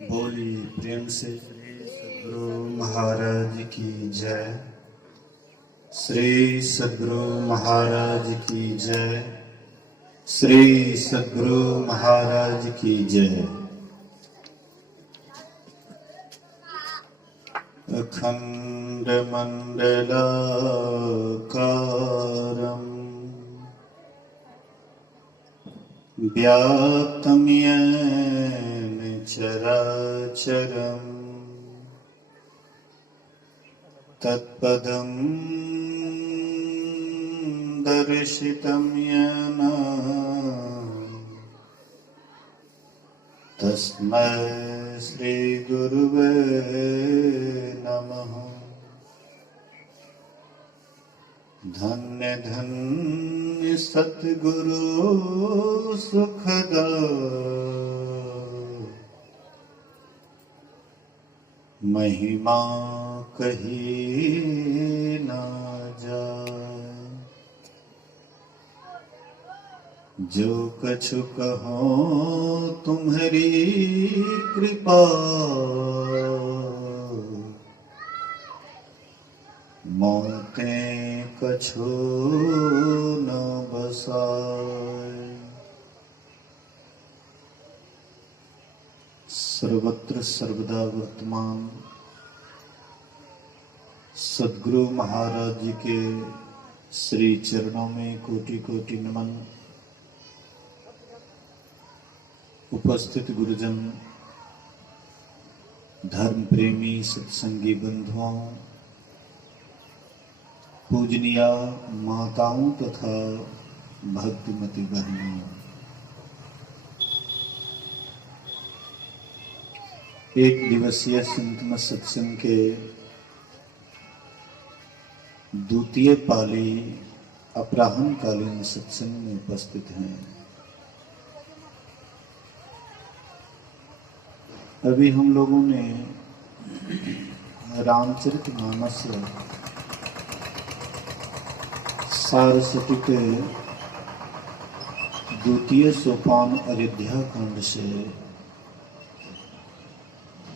बोली प्रेम से श्री सद्गुरु महाराज की जय। श्री सद्गुरु महाराज की जय। श्री सद्गुरु महाराज की जय। अखंड मंडलाकारं व्याप्तं येन चराचरं तत्पदं दर्शितं येन तस्मै श्री गुरुवे नमः। धन्य धन्य सतगुरु सुखदा महिमा कही ना जाए। जो कछु कहो तुम्हारी कृपा मोतें कछु न बसाए। सर्वत्र सर्वदा वर्तमान सद्गुरु महाराज जी के श्री चरणों में कोटि कोटि नमन। उपस्थित गुरुजन, धर्म प्रेमी सत्संगी बंधुओं, पूजनीय माताओं तथा भक्तिमती बहनों, एक दिवसीय संतम सत्संग के द्वितीय पाली अपराह्न कालीन सत्संग में उपस्थित हैं। अभी हम लोगों ने रामचरितमानस सारस्वती के द्वितीय सोपान अयोध्या कांड से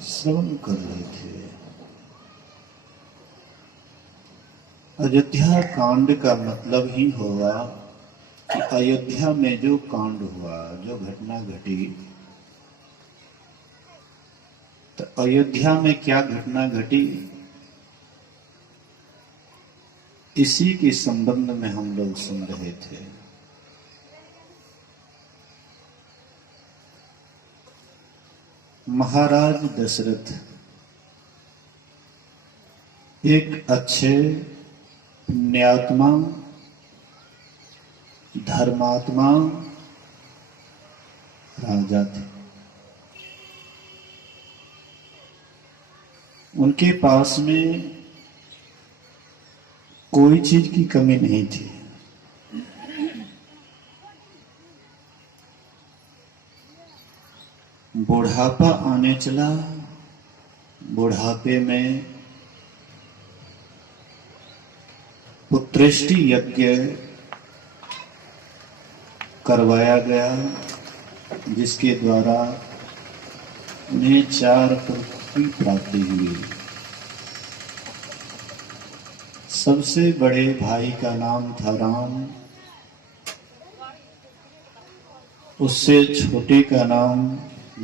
श्रवण कर रहे थे। अयोध्या कांड का मतलब ही होगा कि अयोध्या में जो कांड हुआ, जो घटना घटी, तो अयोध्या में क्या घटना घटी, इसी के संबंध में हम लोग सुन रहे थे। महाराज दशरथ एक अच्छे पुण्यात्मा, धर्मात्मा राजा थे। उनके पास में कोई चीज की कमी नहीं थी। बुढ़ापा आने चला। बुढ़ापे में पुत्रेष्टि यज्ञ करवाया गया, जिसके द्वारा उन्हें 4 पुत्र की प्राप्ति हुई। सबसे बड़े भाई का नाम था राम, उससे छोटे का नाम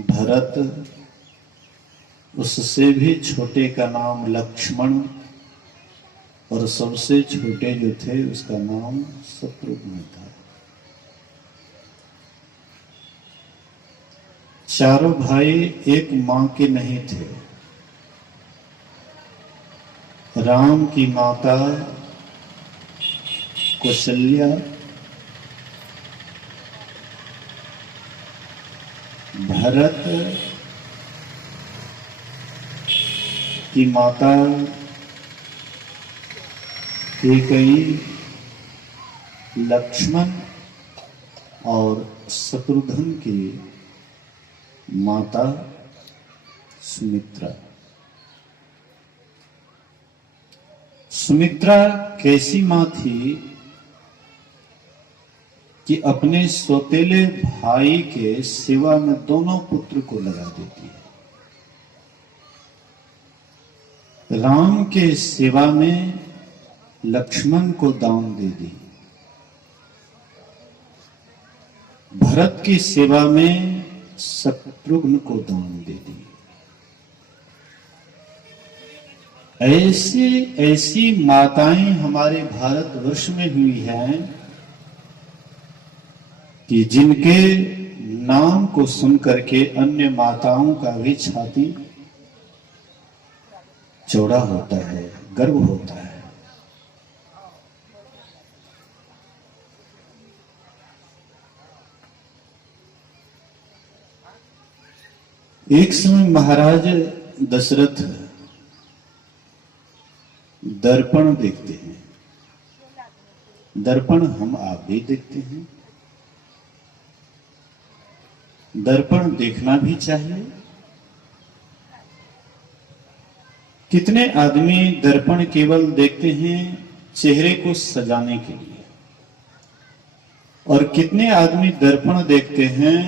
भरत, उससे भी छोटे का नाम लक्ष्मण, और सबसे छोटे जो थे उसका नाम शत्रुघ्न था। चारों भाई एक मां के नहीं थे। राम की माता कौशल्या, भरत की माता कैकेयी, लक्ष्मण और शत्रुघ्न की माता सुमित्रा। सुमित्रा कैसी मां थी कि अपने सौतेले भाई के सेवा में दोनों पुत्र को लगा देती है। राम के सेवा में लक्ष्मण को दान दे दी, भरत की सेवा में शत्रुघ्न को दान दे दी। ऐसी ऐसी माताएं हमारे भारतवर्ष में हुई हैं कि जिनके नाम को सुनकर के अन्य माताओं का भी छाती चौड़ा होता है, गर्व होता है। एक समय महाराज दशरथ दर्पण देखते हैं। दर्पण हम आप भी देखते हैं। दर्पण देखना भी चाहिए। कितने आदमी दर्पण केवल देखते हैं चेहरे को सजाने के लिए, और कितने आदमी दर्पण देखते हैं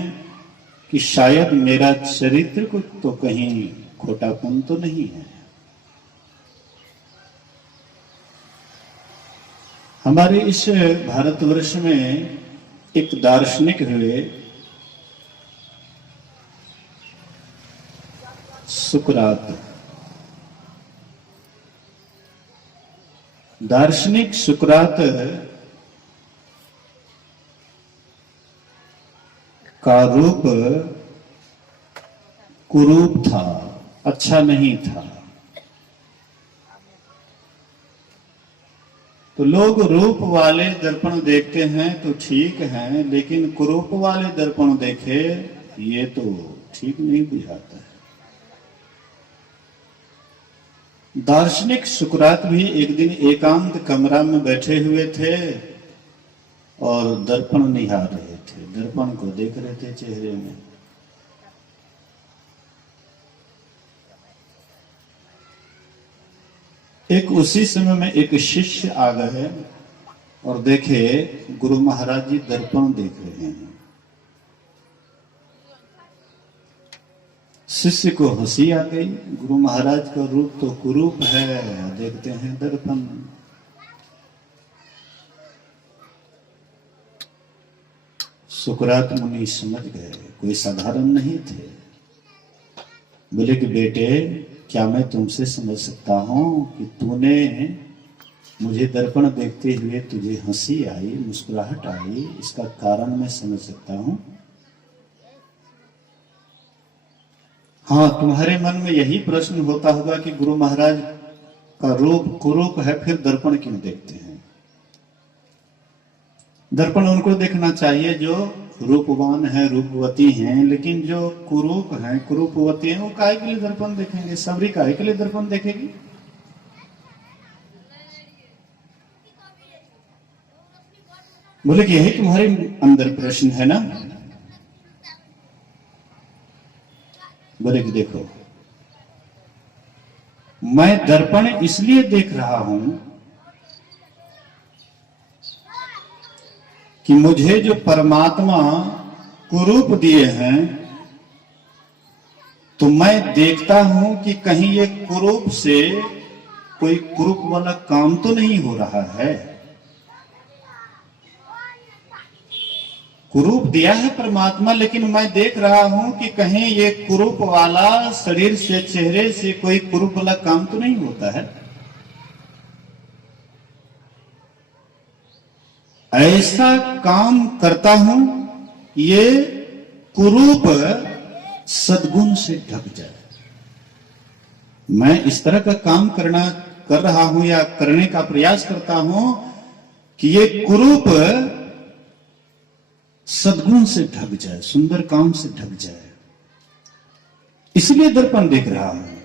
कि शायद मेरा चरित्र को तो कहीं खोटापन तो नहीं है। हमारे इस भारतवर्ष में एक दार्शनिक हुए सुकरात। दार्शनिक सुकरात का रूप कुरूप था, अच्छा नहीं था। तो लोग रूप वाले दर्पण देखते हैं तो ठीक है, लेकिन कुरूप वाले दर्पण देखे ये तो ठीक नहीं बुझाता है। दार्शनिक सुकरात भी एक दिन एकांत कमरा में बैठे हुए थे और दर्पण निहार रहे थे, दर्पण को देख रहे थे चेहरे में। एक उसी समय में एक शिष्य आ गए और देखे गुरु महाराज जी दर्पण देख रहे हैं। शिष्य को हंसी आ गई। गुरु महाराज का रूप तो कुरूप है, देखते हैं दर्पण। सुकरात मुनि समझ गए, कोई साधारण नहीं थे। बोले कि बेटे, क्या मैं तुमसे समझ सकता हूं कि तूने मुझे दर्पण देखते हुए तुझे हंसी आई, मुस्कुराहट आई, इसका कारण मैं समझ सकता हूं? हाँ, तुम्हारे मन में यही प्रश्न होता होगा कि गुरु महाराज का रूप कुरूप है, फिर दर्पण क्यों देखते हैं? दर्पण उनको देखना चाहिए जो रूपवान है, रूपवती हैं, लेकिन जो कुरूप हैं, कुरूपवती हैं, वो काहे के लिए दर्पण देखेंगे? सबरी काहे के लिए दर्पण देखेगी? बोले कि यही तुम्हारे अंदर प्रश्न है ना? बोले कि देखो, मैं दर्पण इसलिए देख रहा हूं कि मुझे जो परमात्मा कुरूप दिए हैं, तो मैं देखता हूं कि कहीं ये कुरूप से कोई कुरूप वाला काम तो नहीं हो रहा है। कुरूप दिया है परमात्मा, लेकिन मैं देख रहा हूं कि कहीं ये कुरूप वाला शरीर से, चेहरे से कोई कुरूप वाला काम तो नहीं होता है। ऐसा काम करता हूं ये कुरूप सद्गुण से ढक जाए। मैं इस तरह का काम कर रहा हूं या करने का प्रयास करता हूं कि ये कुरूप सद्गुण से ढक जाए, सुंदर काम से ढक जाए, इसलिए दर्पण देख रहा हूं।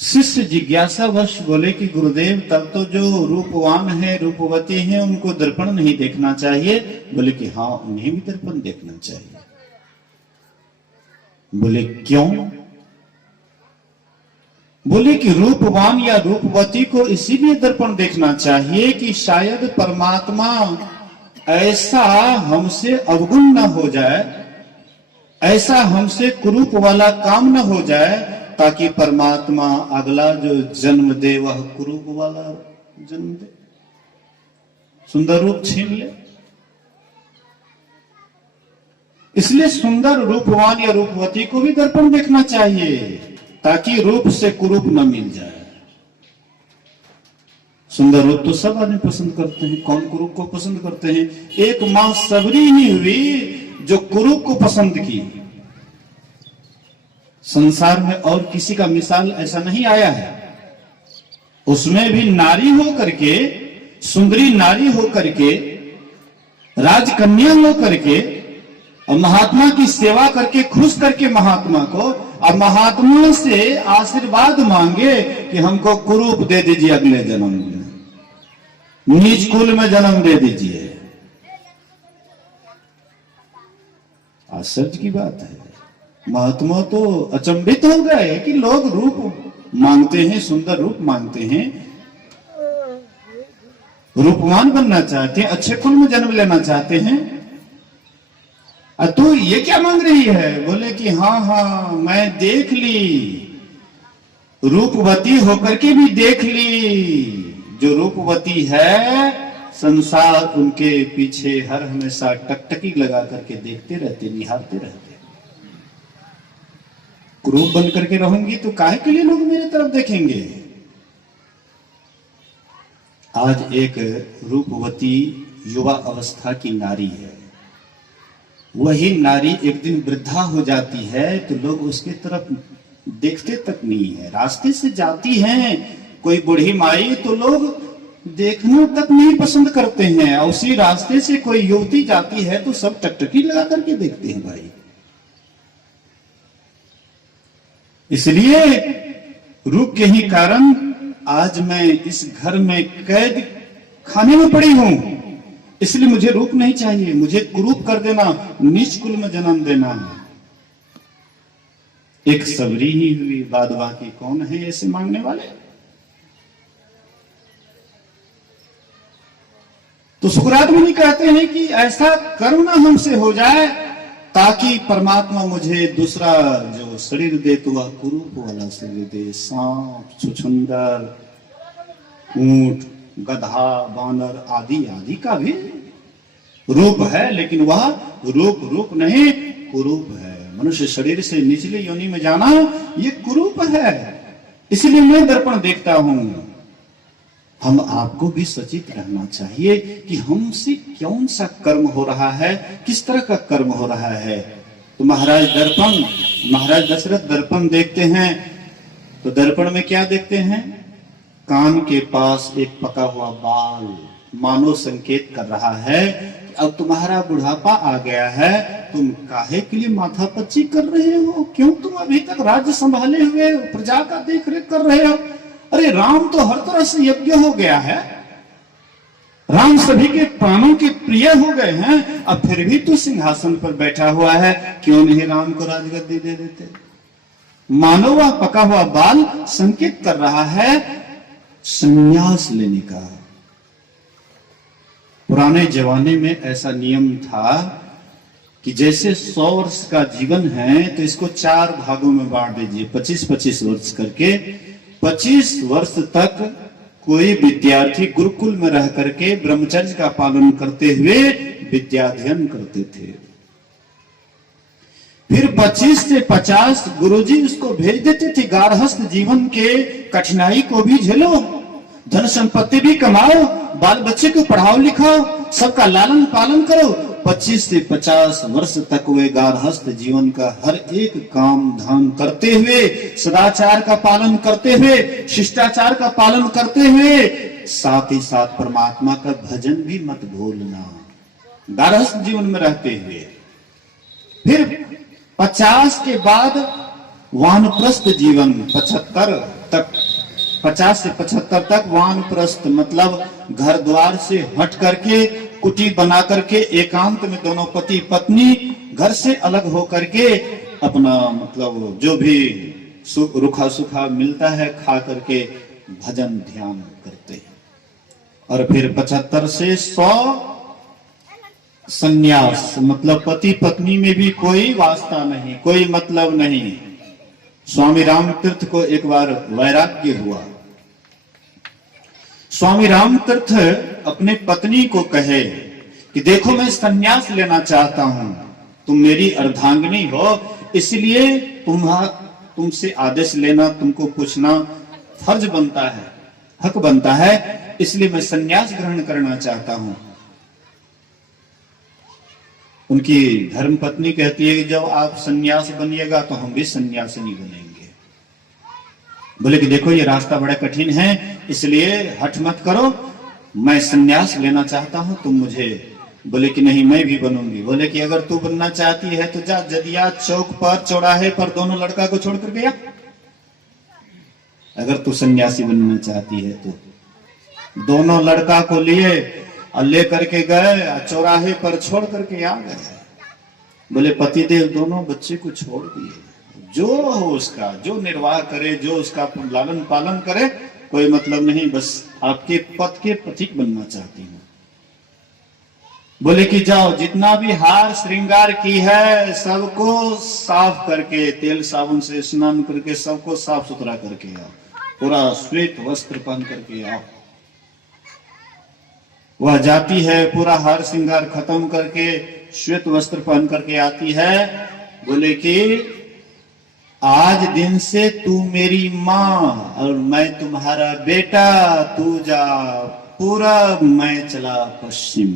शिष्य जिज्ञासावश बोले कि गुरुदेव, तब तो जो रूपवान है, रूपवती है, उनको दर्पण नहीं देखना चाहिए। बोले कि हाँ, उन्हें भी दर्पण देखना चाहिए। बोले क्यों? बोले कि रूपवान या रूपवती को इसीलिए दर्पण देखना चाहिए कि शायद परमात्मा ऐसा हमसे अवगुण न हो जाए, ऐसा हमसे कुरूप वाला काम न हो जाए ताकि परमात्मा अगला जो जन्म दे वह कुरूप वाला जन्म दे, सुंदर रूप छीन ले। इसलिए सुंदर रूपवान या रूपवती को भी दर्पण देखना चाहिए ताकि रूप से कुरूप न मिल जाए। सुंदर रूप तो सब आदमी पसंद करते हैं, कौन कुरूप को पसंद करते हैं? एक मां सबरी ही हुई जो कुरूप को पसंद की। संसार में और किसी का मिसाल ऐसा नहीं आया है। उसमें भी नारी हो करके, सुंदरी नारी हो करके, राजकन्या हो करके और महात्मा की सेवा करके खुश करके महात्मा को, और महात्मा से आशीर्वाद मांगे कि हमको कुरूप दे दीजिए, अगले जन्म में नीच कुल में जन्म दे दीजिए। आश्चर्य की बात है। महात्मा तो अचंभित हो गए कि लोग रूप मांगते हैं, सुंदर रूप मांगते हैं, रूपवान बनना चाहते हैं, अच्छे कुल में जन्म लेना चाहते हैं। तो ये क्या मांग रही है? बोले कि हाँ हाँ मैं देख ली, रूपवती होकर के भी देख ली। जो रूपवती है संसार उनके पीछे हर हमेशा टकटकी लगा करके देखते रहते, निहारते रहते। क्रूप बन करके रहूंगी तो काहे के लिए लोग मेरे तरफ देखेंगे? आज एक रूपवती युवा अवस्था की नारी है, वही नारी एक दिन वृद्धा हो जाती है तो लोग उसके तरफ देखते तक नहीं है। रास्ते से जाती हैं कोई बूढ़ी माई तो लोग देखना तक नहीं पसंद करते हैं, और उसी रास्ते से कोई युवती जाती है तो सब टकटकी लगा करके देखते हैं भाई। इसलिए रूप के ही कारण आज मैं इस घर में कैद खाने में पड़ी हूं। इसलिए मुझे रूप नहीं चाहिए, मुझे कुरूप कर देना, नीच कुल में जन्म देना। एक सबरी ही हुई, बाद बाकी कौन है ऐसे मांगने वाले? तो सुकरात मुनि कहते हैं कि ऐसा कर्म ना हमसे हो जाए ताकि परमात्मा मुझे दूसरा जो शरीर दे तो वह कुरूप वाला शरीर दे। सांप, छुछुंदर, ऊंट, गधा, बानर आदि आदि का भी रूप है, लेकिन वह रूप नहीं कुरूप है। मनुष्य शरीर से निचली योनि में जाना ये कुरूप है। इसलिए मैं दर्पण देखता हूं। हम आपको भी सचेत रहना चाहिए कि हमसे कौन सा कर्म हो रहा है, किस तरह का कर्म हो रहा है। तो महाराज दशरथ दर्पण देखते हैं तो दर्पण में क्या देखते हैं? कान के पास एक पका हुआ बाल मानो संकेत कर रहा है कि अब तुम्हारा बुढ़ापा आ गया है, तुम काहे के लिए माथा पच्ची कर रहे हो? क्यों तुम अभी तक राज्य संभाले हुए प्रजा का देख रेख कर रहे हो? अरे राम तो हर तरह से यज्ञ हो गया है, राम सभी के प्राणों के प्रिय हो गए हैं, अब फिर भी तू सिंहासन पर बैठा हुआ है, क्यों नहीं राम को राजगद्दी दे देते? मानो वह पका हुआ बाल संकेत कर रहा है संन्यास लेने का। पुराने जमाने में ऐसा नियम था कि जैसे 100 वर्ष का जीवन है तो इसको 4 भागों में बांट दीजिए, 25-25 वर्ष करके। 25 वर्ष तक कोई विद्यार्थी गुरुकुल में रह करके ब्रह्मचर्य का पालन करते हुए विद्याध्ययन करते थे। फिर 25 से 50 गुरुजी उसको भेज देते थे, गारहस्थ जीवन के कठिनाई को भी झेलो, धन संपत्ति भी कमाओ, बाल बच्चे को पढ़ाओ लिखाओ, सबका लालन पालन करो। 25 से 50 वर्ष तक वे गारहस्थ जीवन का हर एक काम धाम करते हुए, सदाचार का पालन करते हुए, शिष्टाचार का पालन करते हुए, साथ ही साथ परमात्मा का भजन भी मत भूलना, गारहस्थ जीवन में रहते हुए। फिर 50 के बाद वानप्रस्थ जीवन, 75 तक, 50 से 75 तक वानप्रस्थ मतलब घर द्वार से हट करके कुटी बना करके एकांत में दोनों पति पत्नी घर से अलग हो करके अपना मतलब जो भी रुखा सुखा मिलता है खा करके भजन ध्यान करते हैं। और फिर 75 से 100 संन्यास मतलब पति पत्नी में भी कोई वास्ता नहीं, कोई मतलब नहीं, स्वामी रामतीर्थ को एक बार वैराग्य हुआ। स्वामी रामतीर्थ अपने पत्नी को कहे कि देखो मैं संन्यास लेना चाहता हूं, तुम मेरी अर्धांगिनी हो, इसलिए तुमसे आदेश लेना, तुमको पूछना फर्ज बनता है, हक बनता है, इसलिए मैं संन्यास ग्रहण करना चाहता हूं। उनकी धर्मपत्नी कहती है कि जब आप संन्यास बनिएगा तो हम भी सन्यासिनी बनेंगे। बोले कि देखो ये रास्ता बड़ा कठिन है, इसलिए हठ मत करो, मैं संन्यास लेना चाहता हूं, तुम मुझे। बोले कि नहीं मैं भी बनूंगी। बोले कि अगर तू बनना चाहती है तो जा जदिया चौक पर चौराहे पर दोनों लड़का को छोड़ कर गया। अगर तू सन्यासी बनना चाहती है तो दोनों लड़का को लिए और लेकर के गए, चौराहे पर छोड़ करके आ गए। बोले पतिदेव दोनों बच्चे को छोड़ दिए, जो हो उसका, जो निर्वाह करे, जो उसका लालन पालन करे, कोई मतलब नहीं, बस आपके पद के पथिक बनना चाहती हूं। बोले कि जाओ जितना भी हार श्रृंगार की है सबको साफ करके, तेल साबुन से स्नान करके सबको साफ सुथरा करके आओ, पूरा श्वेत वस्त्र पहन करके आओ। वह जाती है, पूरा हार श्रृंगार खत्म करके श्वेत वस्त्र पहन करके आती है। बोले कि आज दिन से तू मेरी माँ और मैं तुम्हारा बेटा, तू जा पूरब, मैं चला पश्चिम।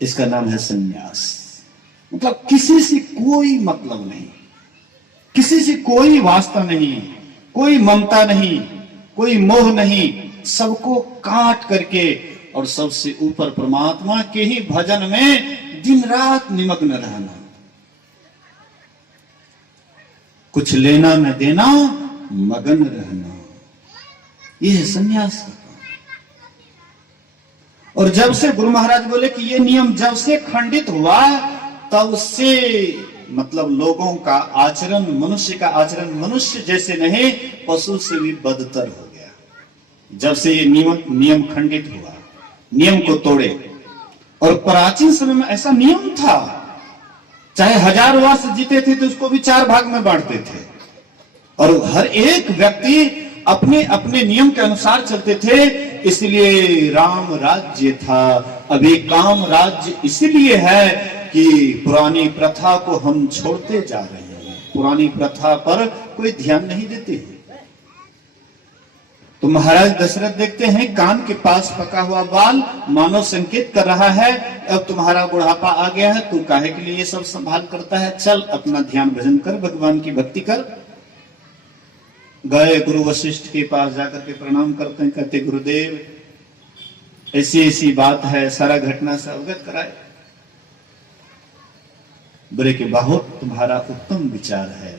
इसका नाम है संन्यास। मतलब किसी से कोई मतलब नहीं, किसी से कोई वास्ता नहीं, कोई ममता नहीं, कोई मोह नहीं, सबको काट करके और सबसे ऊपर परमात्मा के ही भजन में दिन रात निमग्न रहना, कुछ लेना न देना, मगन रहना, यह है संन्यास। और जब से गुरु महाराज बोले कि ये नियम जब से खंडित हुआ तब से मतलब लोगों का आचरण, मनुष्य का आचरण मनुष्य जैसे नहीं, पशु से भी बदतर हो गया। जब से ये नियम खंडित हुआ, नियम को तोड़े। और प्राचीन समय में ऐसा नियम था, चाहे 1000 वर्ष जीते थे तो उसको भी 4 भाग में बांटते थे, और हर एक व्यक्ति अपने अपने नियम के अनुसार चलते थे। इसलिए राम राज्य था। अभी काम राज्य इसलिए है कि पुरानी प्रथा को हम छोड़ते जा रहे हैं, पुरानी प्रथा पर कोई ध्यान नहीं देते हैं। तो महाराज दशरथ देखते हैं कान के पास पका हुआ बाल मानव संकेत कर रहा है, अब तुम्हारा बुढ़ापा आ गया है, तू काहे के लिए ये सब संभाल करता है, चल अपना ध्यान भजन कर, भगवान की भक्ति कर। गए गुरु वशिष्ठ के पास, जाकर के प्रणाम करते हैं, कहते गुरुदेव ऐसी ऐसी बात है, सारा घटना से अवगत कराए। बोले कि बहुत तुम्हारा उत्तम विचार है,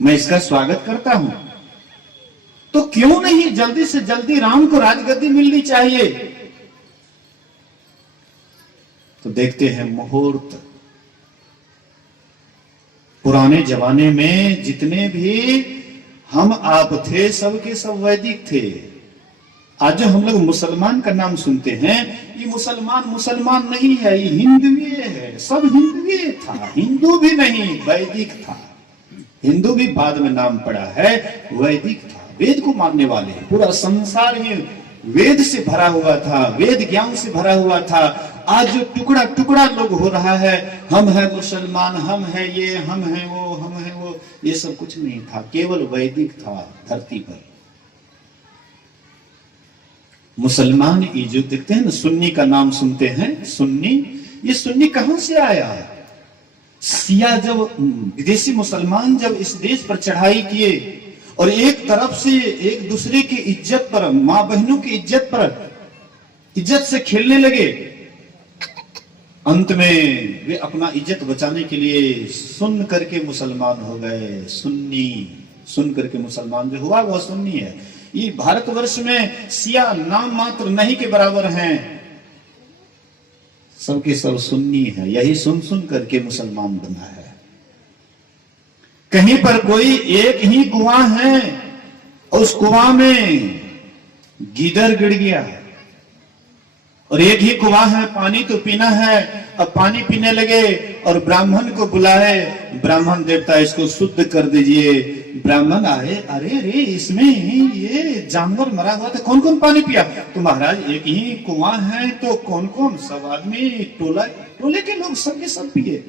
मैं इसका स्वागत करता हूं। तो क्यों नहीं जल्दी से जल्दी राम को राजगद्दी मिलनी चाहिए। तो देखते हैं मुहूर्त। पुराने जमाने में जितने भी हम आप थे, सबके सब वैदिक थे। आज जो हम लोग मुसलमान का नाम सुनते हैं, ये मुसलमान नहीं है, ये हिंदुए है, सब हिंदुए था। हिंदू भी नहीं, वैदिक था। हिंदू भी बाद में नाम पड़ा है, वैदिक था। वेद को मानने वाले, पूरा संसार ही वेद से भरा हुआ था, वेद ज्ञान से भरा हुआ था। आज जो टुकड़ा टुकड़ा लोग हो रहा है, हम है मुसलमान, हम है ये, हम है वो, हम है वो, ये सब कुछ नहीं था, केवल वैदिक था धरती पर। मुसलमान ये जो देखते हैं ना, सुन्नी का नाम सुनते हैं, सुन्नी, ये सुन्नी कहां से आया है? सिया जब विदेशी मुसलमान जब इस देश पर चढ़ाई किए और एक तरफ से एक दूसरे की इज्जत पर, मां बहनों की इज्जत पर, इज्जत से खेलने लगे, अंत में वे अपना इज्जत बचाने के लिए सुन करके मुसलमान हो गए। सुन्नी, सुन करके मुसलमान जो हुआ वह सुन्नी है। ये भारतवर्ष में सिया नाम मात्र नहीं के बराबर हैं, सबके सब सुन्नी है। यही सुन सुन करके मुसलमान बना है। कहीं पर कोई एक ही कुआं है, उस कुआं में गीदड़ गिर गया, और एक ही कुआं है, पानी तो पीना है। अब पानी पीने लगे और ब्राह्मण को बुलाए, ब्राह्मण देवता इसको शुद्ध कर दीजिए। ब्राह्मण आए, अरे अरे इसमें ये जानवर मरा हुआ था, कौन कौन पानी पिया? तो महाराज एक ही कुआं है, तो कौन कौन? सब आदमी, टोले के लोग सबके सब पिए।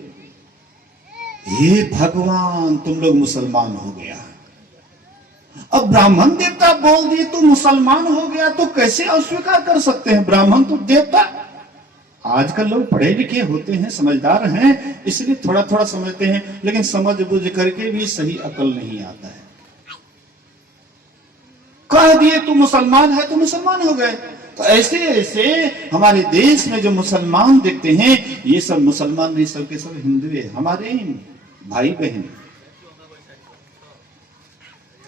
हे भगवान, तुम लोग मुसलमान हो गया। अब ब्राह्मण देवता बोल दिए तो मुसलमान हो गया, तो कैसे अस्वीकार कर सकते हैं? ब्राह्मण तो देवता। आजकल लोग पढ़े लिखे होते हैं, समझदार हैं, इसलिए थोड़ा थोड़ा समझते हैं, लेकिन समझ बुझ करके भी सही अकल नहीं आता है। कह दिए तू मुसलमान है तो मुसलमान हो गए। तो ऐसे ऐसे हमारे देश में जो मुसलमान दिखते हैं, ये सब मुसलमान नहीं, सबके सब हिंदू है, हमारे भाई बहन।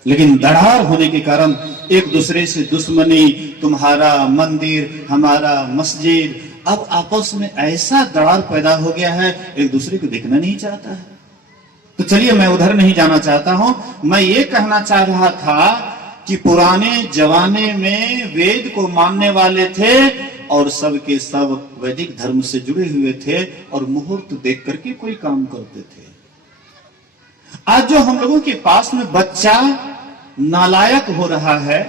लेकिन दरार होने के कारण एक दूसरे से दुश्मनी, तुम्हारा मंदिर हमारा मस्जिद, अब आपस में ऐसा दरार पैदा हो गया है, एक दूसरे को देखना नहीं चाहता है। तो चलिए, मैं उधर नहीं जाना चाहता हूं। मैं ये कहना चाह रहा था कि पुराने जमाने में वेद को मानने वाले थे और सब के सब वैदिक धर्म से जुड़े हुए थे और मुहूर्त देख करके कोई काम करते थे। आज जो हम लोगों के पास में बच्चा नालायक हो रहा है,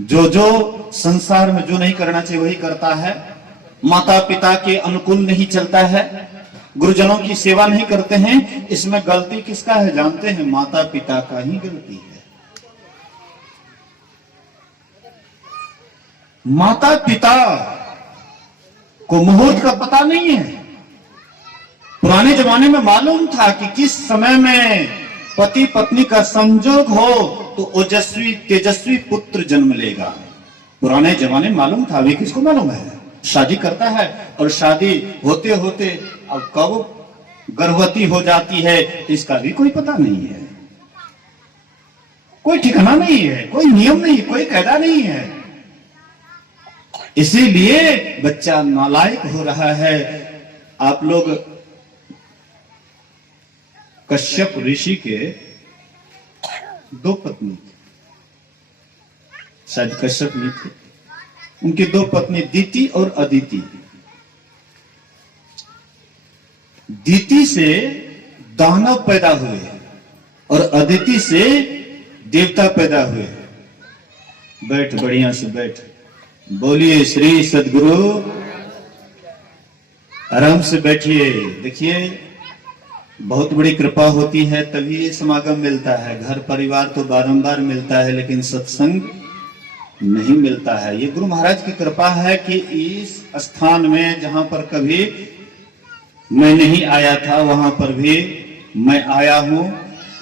जो संसार में जो नहीं करना चाहिए वही करता है, माता पिता के अनुकूल नहीं चलता है, गुरुजनों की सेवा नहीं करते हैं, इसमें गलती किसका है जानते हैं? माता पिता का ही गलती है। माता पिता को मुहूर्त का पता नहीं है। पुराने जमाने में मालूम था कि किस समय में पति पत्नी का संजोग हो तो ओजस्वी तेजस्वी पुत्र जन्म लेगा। पुराने जमाने में मालूम था, अभी किसको मालूम है? शादी करता है और शादी होते होते अब कब गर्भवती हो जाती है इसका भी कोई पता नहीं है, कोई ठिकाना नहीं है, कोई नियम नहीं, कोई कायदा नहीं है। इसीलिए बच्चा नालायक हो रहा है। आप लोग कश्यप ऋषि के दो पत्नी थे, शायद कश्यप नहीं थे, उनकी दो पत्नी दीति और अदिति। दीति से दानव पैदा हुए और अदिति से देवता पैदा हुए। बैठ, बढ़िया से बैठ, बोलिए श्री सद्गुरु। आराम से बैठिए। देखिए, बहुत बड़ी कृपा होती है तभी ये समागम मिलता है। घर परिवार तो बारंबार मिलता है, लेकिन सत्संग नहीं मिलता है। ये गुरु महाराज की कृपा है कि इस स्थान में जहां पर कभी मैं नहीं आया था, वहां पर भी मैं आया हूं।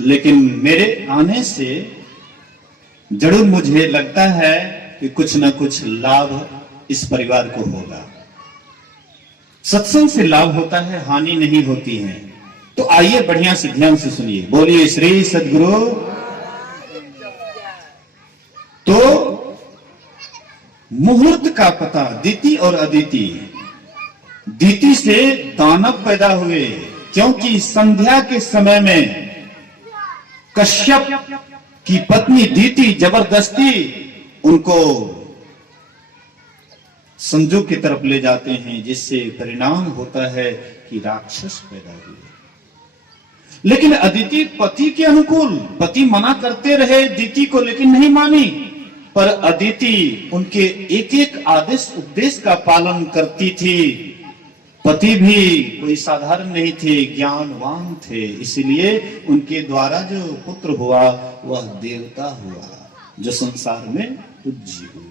लेकिन मेरे आने से जरूर मुझे लगता है कि कुछ न कुछ लाभ इस परिवार को होगा। सत्संग से लाभ होता है, हानि नहीं होती है। तो आइए बढ़िया से ध्यान से सुनिए, बोलिए श्री सद्गुरु। तो मुहूर्त का पता, दीति और अदिति। दीति से दानव पैदा हुए, क्योंकि संध्या के समय में कश्यप की पत्नी दीति जबरदस्ती उनको संजोग की तरफ ले जाते हैं, जिससे परिणाम होता है कि राक्षस पैदा हुए। लेकिन अदिति पति के अनुकूल, पति मना करते रहे दीति को, लेकिन नहीं मानी। पर अदिति उनके एक एक आदेश उपदेश का पालन करती थी। पति भी कोई साधारण नहीं थे, ज्ञानवान थे, इसलिए उनके द्वारा जो पुत्र हुआ वह देवता हुआ, जो संसार में पूज्य हुए।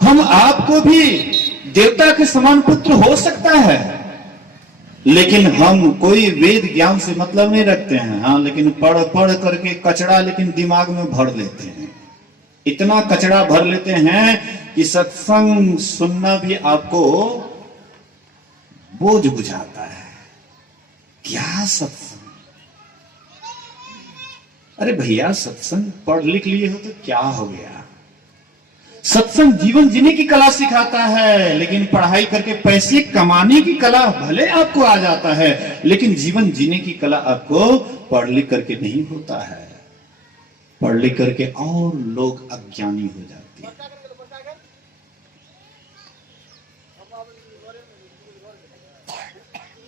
हम आपको भी देवता के समान पुत्र हो सकता है, लेकिन हम कोई वेद ज्ञान से मतलब नहीं रखते हैं। हाँ, लेकिन पढ़ पढ़ करके कचड़ा लेकिन दिमाग में भर लेते हैं। इतना कचड़ा भर लेते हैं कि सत्संग सुनना भी आपको बोझ बुझाता है। क्या सत्संग? अरे भैया, सत्संग पढ़ लिख लिए हो तो क्या हो गया? सत्संग जीवन जीने की कला सिखाता है, लेकिन पढ़ाई करके पैसे कमाने की कला भले आपको आ जाता है, लेकिन जीवन जीने की कला आपको पढ़ लिख करके नहीं होता है। पढ़ लिख करके और लोग अज्ञानी हो जाते हैं। है।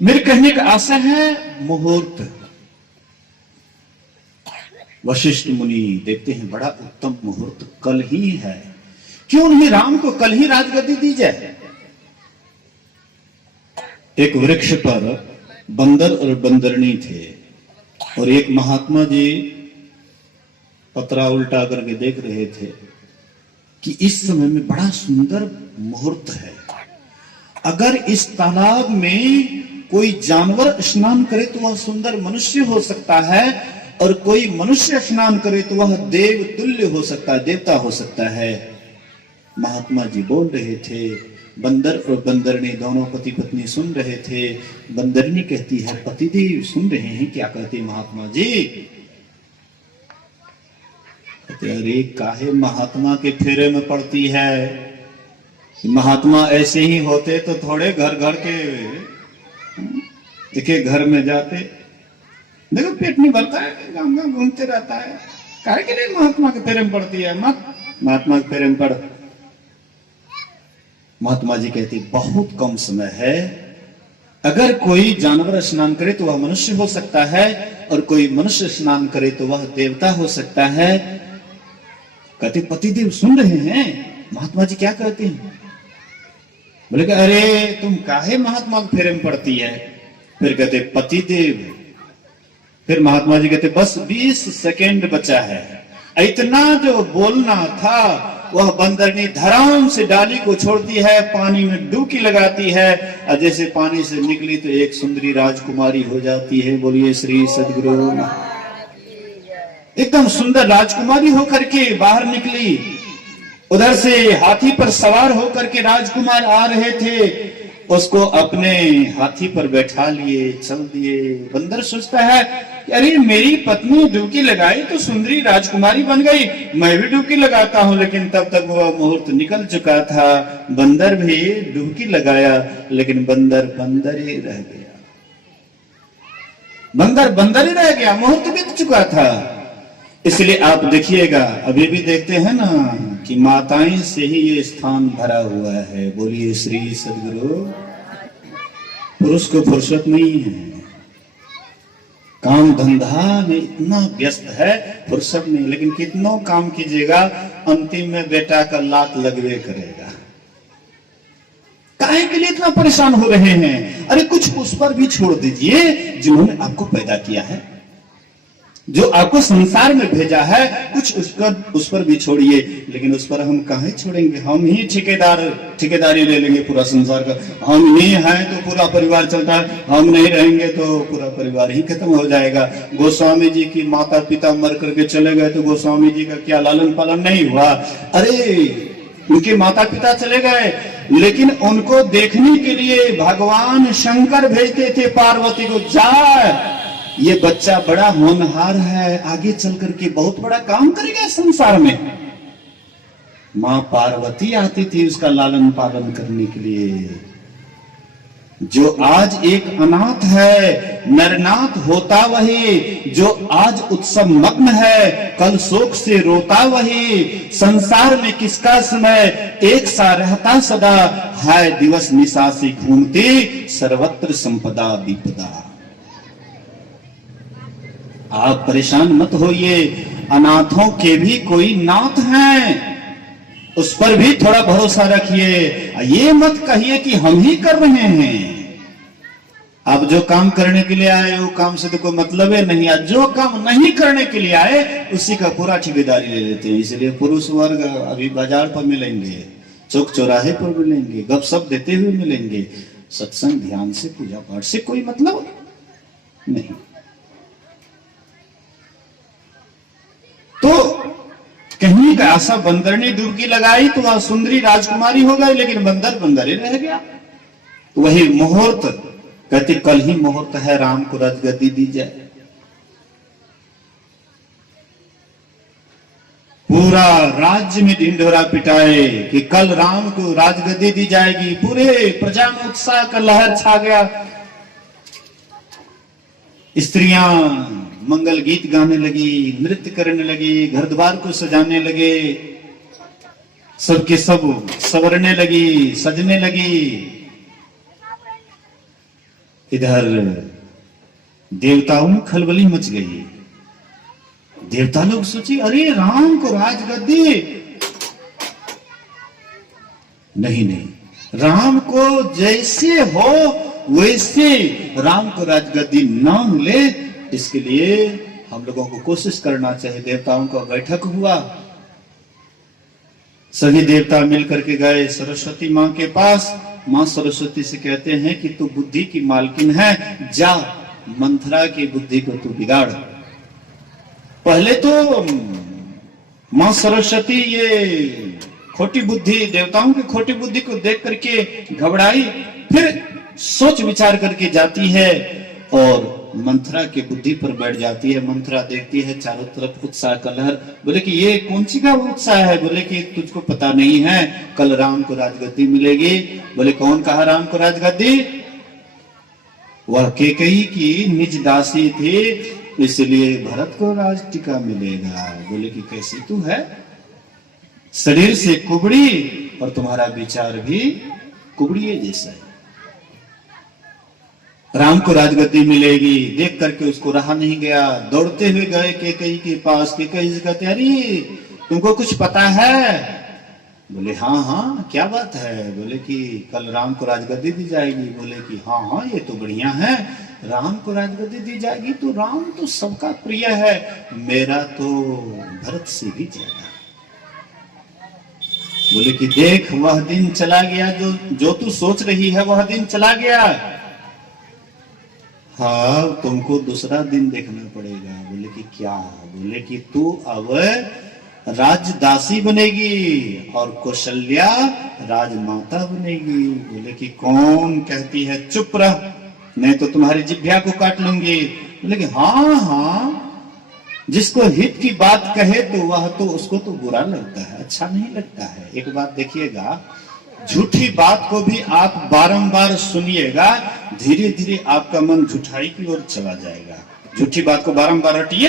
मेरे कहने का आशय है मुहूर्त। वशिष्ठ मुनि देखते हैं बड़ा उत्तम मुहूर्त कल ही है, क्यों नहीं राम को कल ही राजगद्दी दी जाए। एक वृक्ष पर बंदर और बंदरनी थे और एक महात्मा जी पतरा उल्टा करके देख रहे थे कि इस समय में बड़ा सुंदर मुहूर्त है। अगर इस तालाब में कोई जानवर स्नान करे तो वह सुंदर मनुष्य हो सकता है, और कोई मनुष्य स्नान करे तो वह देव तुल्य हो सकता है, देवता हो सकता है। महात्मा जी बोल रहे थे, बंदर और बंदरनी दोनों पति पत्नी सुन रहे थे। बंदरनी कहती है, पतिदेव सुन रहे हैं क्या कहते महात्मा जी? कहते अरे काहे महात्मा के फेरे में पड़ती है, महात्मा ऐसे ही होते तो थोड़े घर घर के एक घर में जाते। देखो पेट नहीं भरता है, गांव गांव घूमते रहता है, काहे के लिए महात्मा के फेरे में पड़ती है? मत महात्मा के फेरे में पड़। महात्मा जी कहते बहुत कम समय है, अगर कोई जानवर स्नान करे तो वह मनुष्य हो सकता है, और कोई मनुष्य स्नान करे तो वह देवता हो सकता है। कहते पतिदेव सुन रहे हैं? महात्मा जी क्या कहते हैं? बोले कि अरे तुम काहे महात्मा के फेरे में पड़ती है? फिर कहते पतिदेव। फिर महात्मा जी कहते बस 20 सेकेंड बचा है, इतना जो बोलना था वह बंदरनी धड़ाम से डाली को छोड़ती है, पानी में डुबकी लगाती है, और जैसे पानी से निकली तो एक सुंदरी राजकुमारी हो जाती है। बोलिए श्री सद्गुरु। एकदम सुंदर राजकुमारी होकर के बाहर निकली। उधर से हाथी पर सवार होकर के राजकुमार आ रहे थे, उसको अपने हाथी पर बैठा लिए, चल दिए। बंदर सोचता है कि अरे मेरी पत्नी डुबकी लगाई तो सुंदरी राजकुमारी बन गई, मैं भी डुबकी लगाता हूं। लेकिन तब तक वह मुहूर्त निकल चुका था। बंदर भी डुबकी लगाया, लेकिन बंदर बंदर ही रह गया। बंदर बंदर ही रह गया, मुहूर्त बीत चुका था। इसलिए आप देखिएगा, अभी भी देखते हैं ना कि माताएं से ही ये स्थान भरा हुआ है। बोलिए श्री सद्गुरु। पुरुष को फुर्सत नहीं है, काम धंधा में इतना व्यस्त है, फुर्सत नहीं। लेकिन कितनों काम कीजिएगा, अंतिम में बेटा का लात लगवे करेगा। काहे के लिए इतना परेशान हो रहे हैं? अरे कुछ उस पर भी छोड़ दीजिए जिन्होंने आपको पैदा किया है, जो आपको संसार में भेजा है, कुछ उस पर भी छोड़िए। लेकिन उस पर हम काहे छोड़ेंगे? हम ही ठेकेदारी ले लेंगे पूरा संसार का। हम ही हैं तो पूरा परिवार चलता है, हम नहीं रहेंगे तो पूरा परिवार ही खत्म हो जाएगा। गोस्वामी जी की माता पिता मर करके चले गए तो गोस्वामी जी का क्या लालन पालन नहीं हुआ? अरे उनके माता पिता चले गए, लेकिन उनको देखने के लिए भगवान शंकर भेजते थे पार्वती को, जा ये बच्चा बड़ा होनहार है, आगे चल करके बहुत बड़ा काम करेगा संसार में। मां पार्वती आती थी उसका लालन पालन करने के लिए। जो आज एक अनाथ है, नरनाथ होता वही। जो आज उत्सव मग्न है, कल शोक से रोता वही। संसार में किसका समय एक सा रहता सदा, हाय दिवस निशासी घूमते, सर्वत्र संपदा विपदा। आप परेशान मत होइए, अनाथों के भी कोई नाथ हैं, उस पर भी थोड़ा भरोसा रखिए। ये मत कहिए कि हम ही कर रहे हैं। आप जो काम करने के लिए आए वो काम से तो कोई मतलब है नहीं। जो काम नहीं करने के लिए आए उसी का पूरा ठेकेदारी ले लेते हैं। इसलिए पुरुष वर्ग अभी बाजार पर मिलेंगे, चौक चौराहे पर मिलेंगे, गपशप देते हुए मिलेंगे। सत्संग ध्यान से पूजा पाठ से कोई मतलब नहीं। तो कहने का आशा, बंदरनी डुबकी लगाई तो वह सुंदरी राजकुमारी हो गई, लेकिन बंदर बंदर ही रह गया। वही मुहूर्त, कहते कल ही मुहूर्त है, राम को राजगद्दी दी जाए। पूरा राज्य में ढिंढोरा पिटाए कि कल राम को राजगद्दी दी जाएगी। पूरे प्रजा में उत्साह का लहर छा गया। स्त्रियां मंगल गीत गाने लगी, नृत्य करने लगी, घर द्वार को सजाने लगे। सबके सब संवरने लगी, सजने लगी। इधर देवताओं में खलबली मच गई। देवता लोग सोचे अरे राम को राजगद्दी, नहीं नहीं, राम को जैसे हो वैसे राम को राजगद्दी ना मिले, इसके लिए हम लोगों को कोशिश करना चाहिए। देवताओं का बैठक हुआ, सभी देवता मिलकर के गए सरस्वती माँ के पास। माँ सरस्वती से कहते हैं कि तू बुद्धि की मालकिन है, जा मंथरा की बुद्धि को तू बिगाड़। पहले तो माँ सरस्वती ये खोटी बुद्धि, देवताओं की खोटी बुद्धि को देख करके घबराई, फिर सोच विचार करके जाती है और मंथरा की बुद्धि पर बैठ जाती है। मंथरा देखती है चारों तरफ उत्साह कलहर, बोले कि ये कौन सी का उत्साह है? बोले कि तुझको पता नहीं है कल राम को राजगद्दी मिलेगी। बोले कौन कहा राम को राजगद्दी? वह केकई की निज दासी थी, इसलिए भरत को राज टिका मिलेगा। बोले कि कैसी तू है, शरीर से कुबड़ी और तुम्हारा विचार भी कुबड़ी जैसा है। राम को राजगद्दी मिलेगी देख करके उसको रहा नहीं गया, दौड़ते हुए गए केकई के पास। केकई से कहते अरे तुमको कुछ पता है? बोले हाँ हाँ क्या बात है? बोले कि कल राम को राजगद्दी दी जाएगी। बोले कि हाँ हाँ ये तो बढ़िया है, राम को राजगद्दी दी जाएगी तो राम तो सबका प्रिय है, मेरा तो भरत से भी ज्यादा। बोले कि देख वह दिन चला गया जो तू सोच रही है, वह दिन चला गया। हाँ तुमको दूसरा दिन देखना पड़ेगा। बोले कि क्या? बोले कि तू अब राजदासी बनेगी और कौशल्या राजमाता बनेगी। बोले कि कौन कहती है? चुप रह, मैं तो तुम्हारी जिह्वा को काट लूंगी। बोले कि हाँ हाँ, जिसको हित की बात कहे तो वह तो उसको तो बुरा लगता है, अच्छा नहीं लगता है। एक बात देखिएगा, झूठी बात को भी आप बारंबार सुनिएगा, धीरे धीरे आपका मन झूठाई की ओर चला जाएगा। झूठी बात को बारंबार रटिए,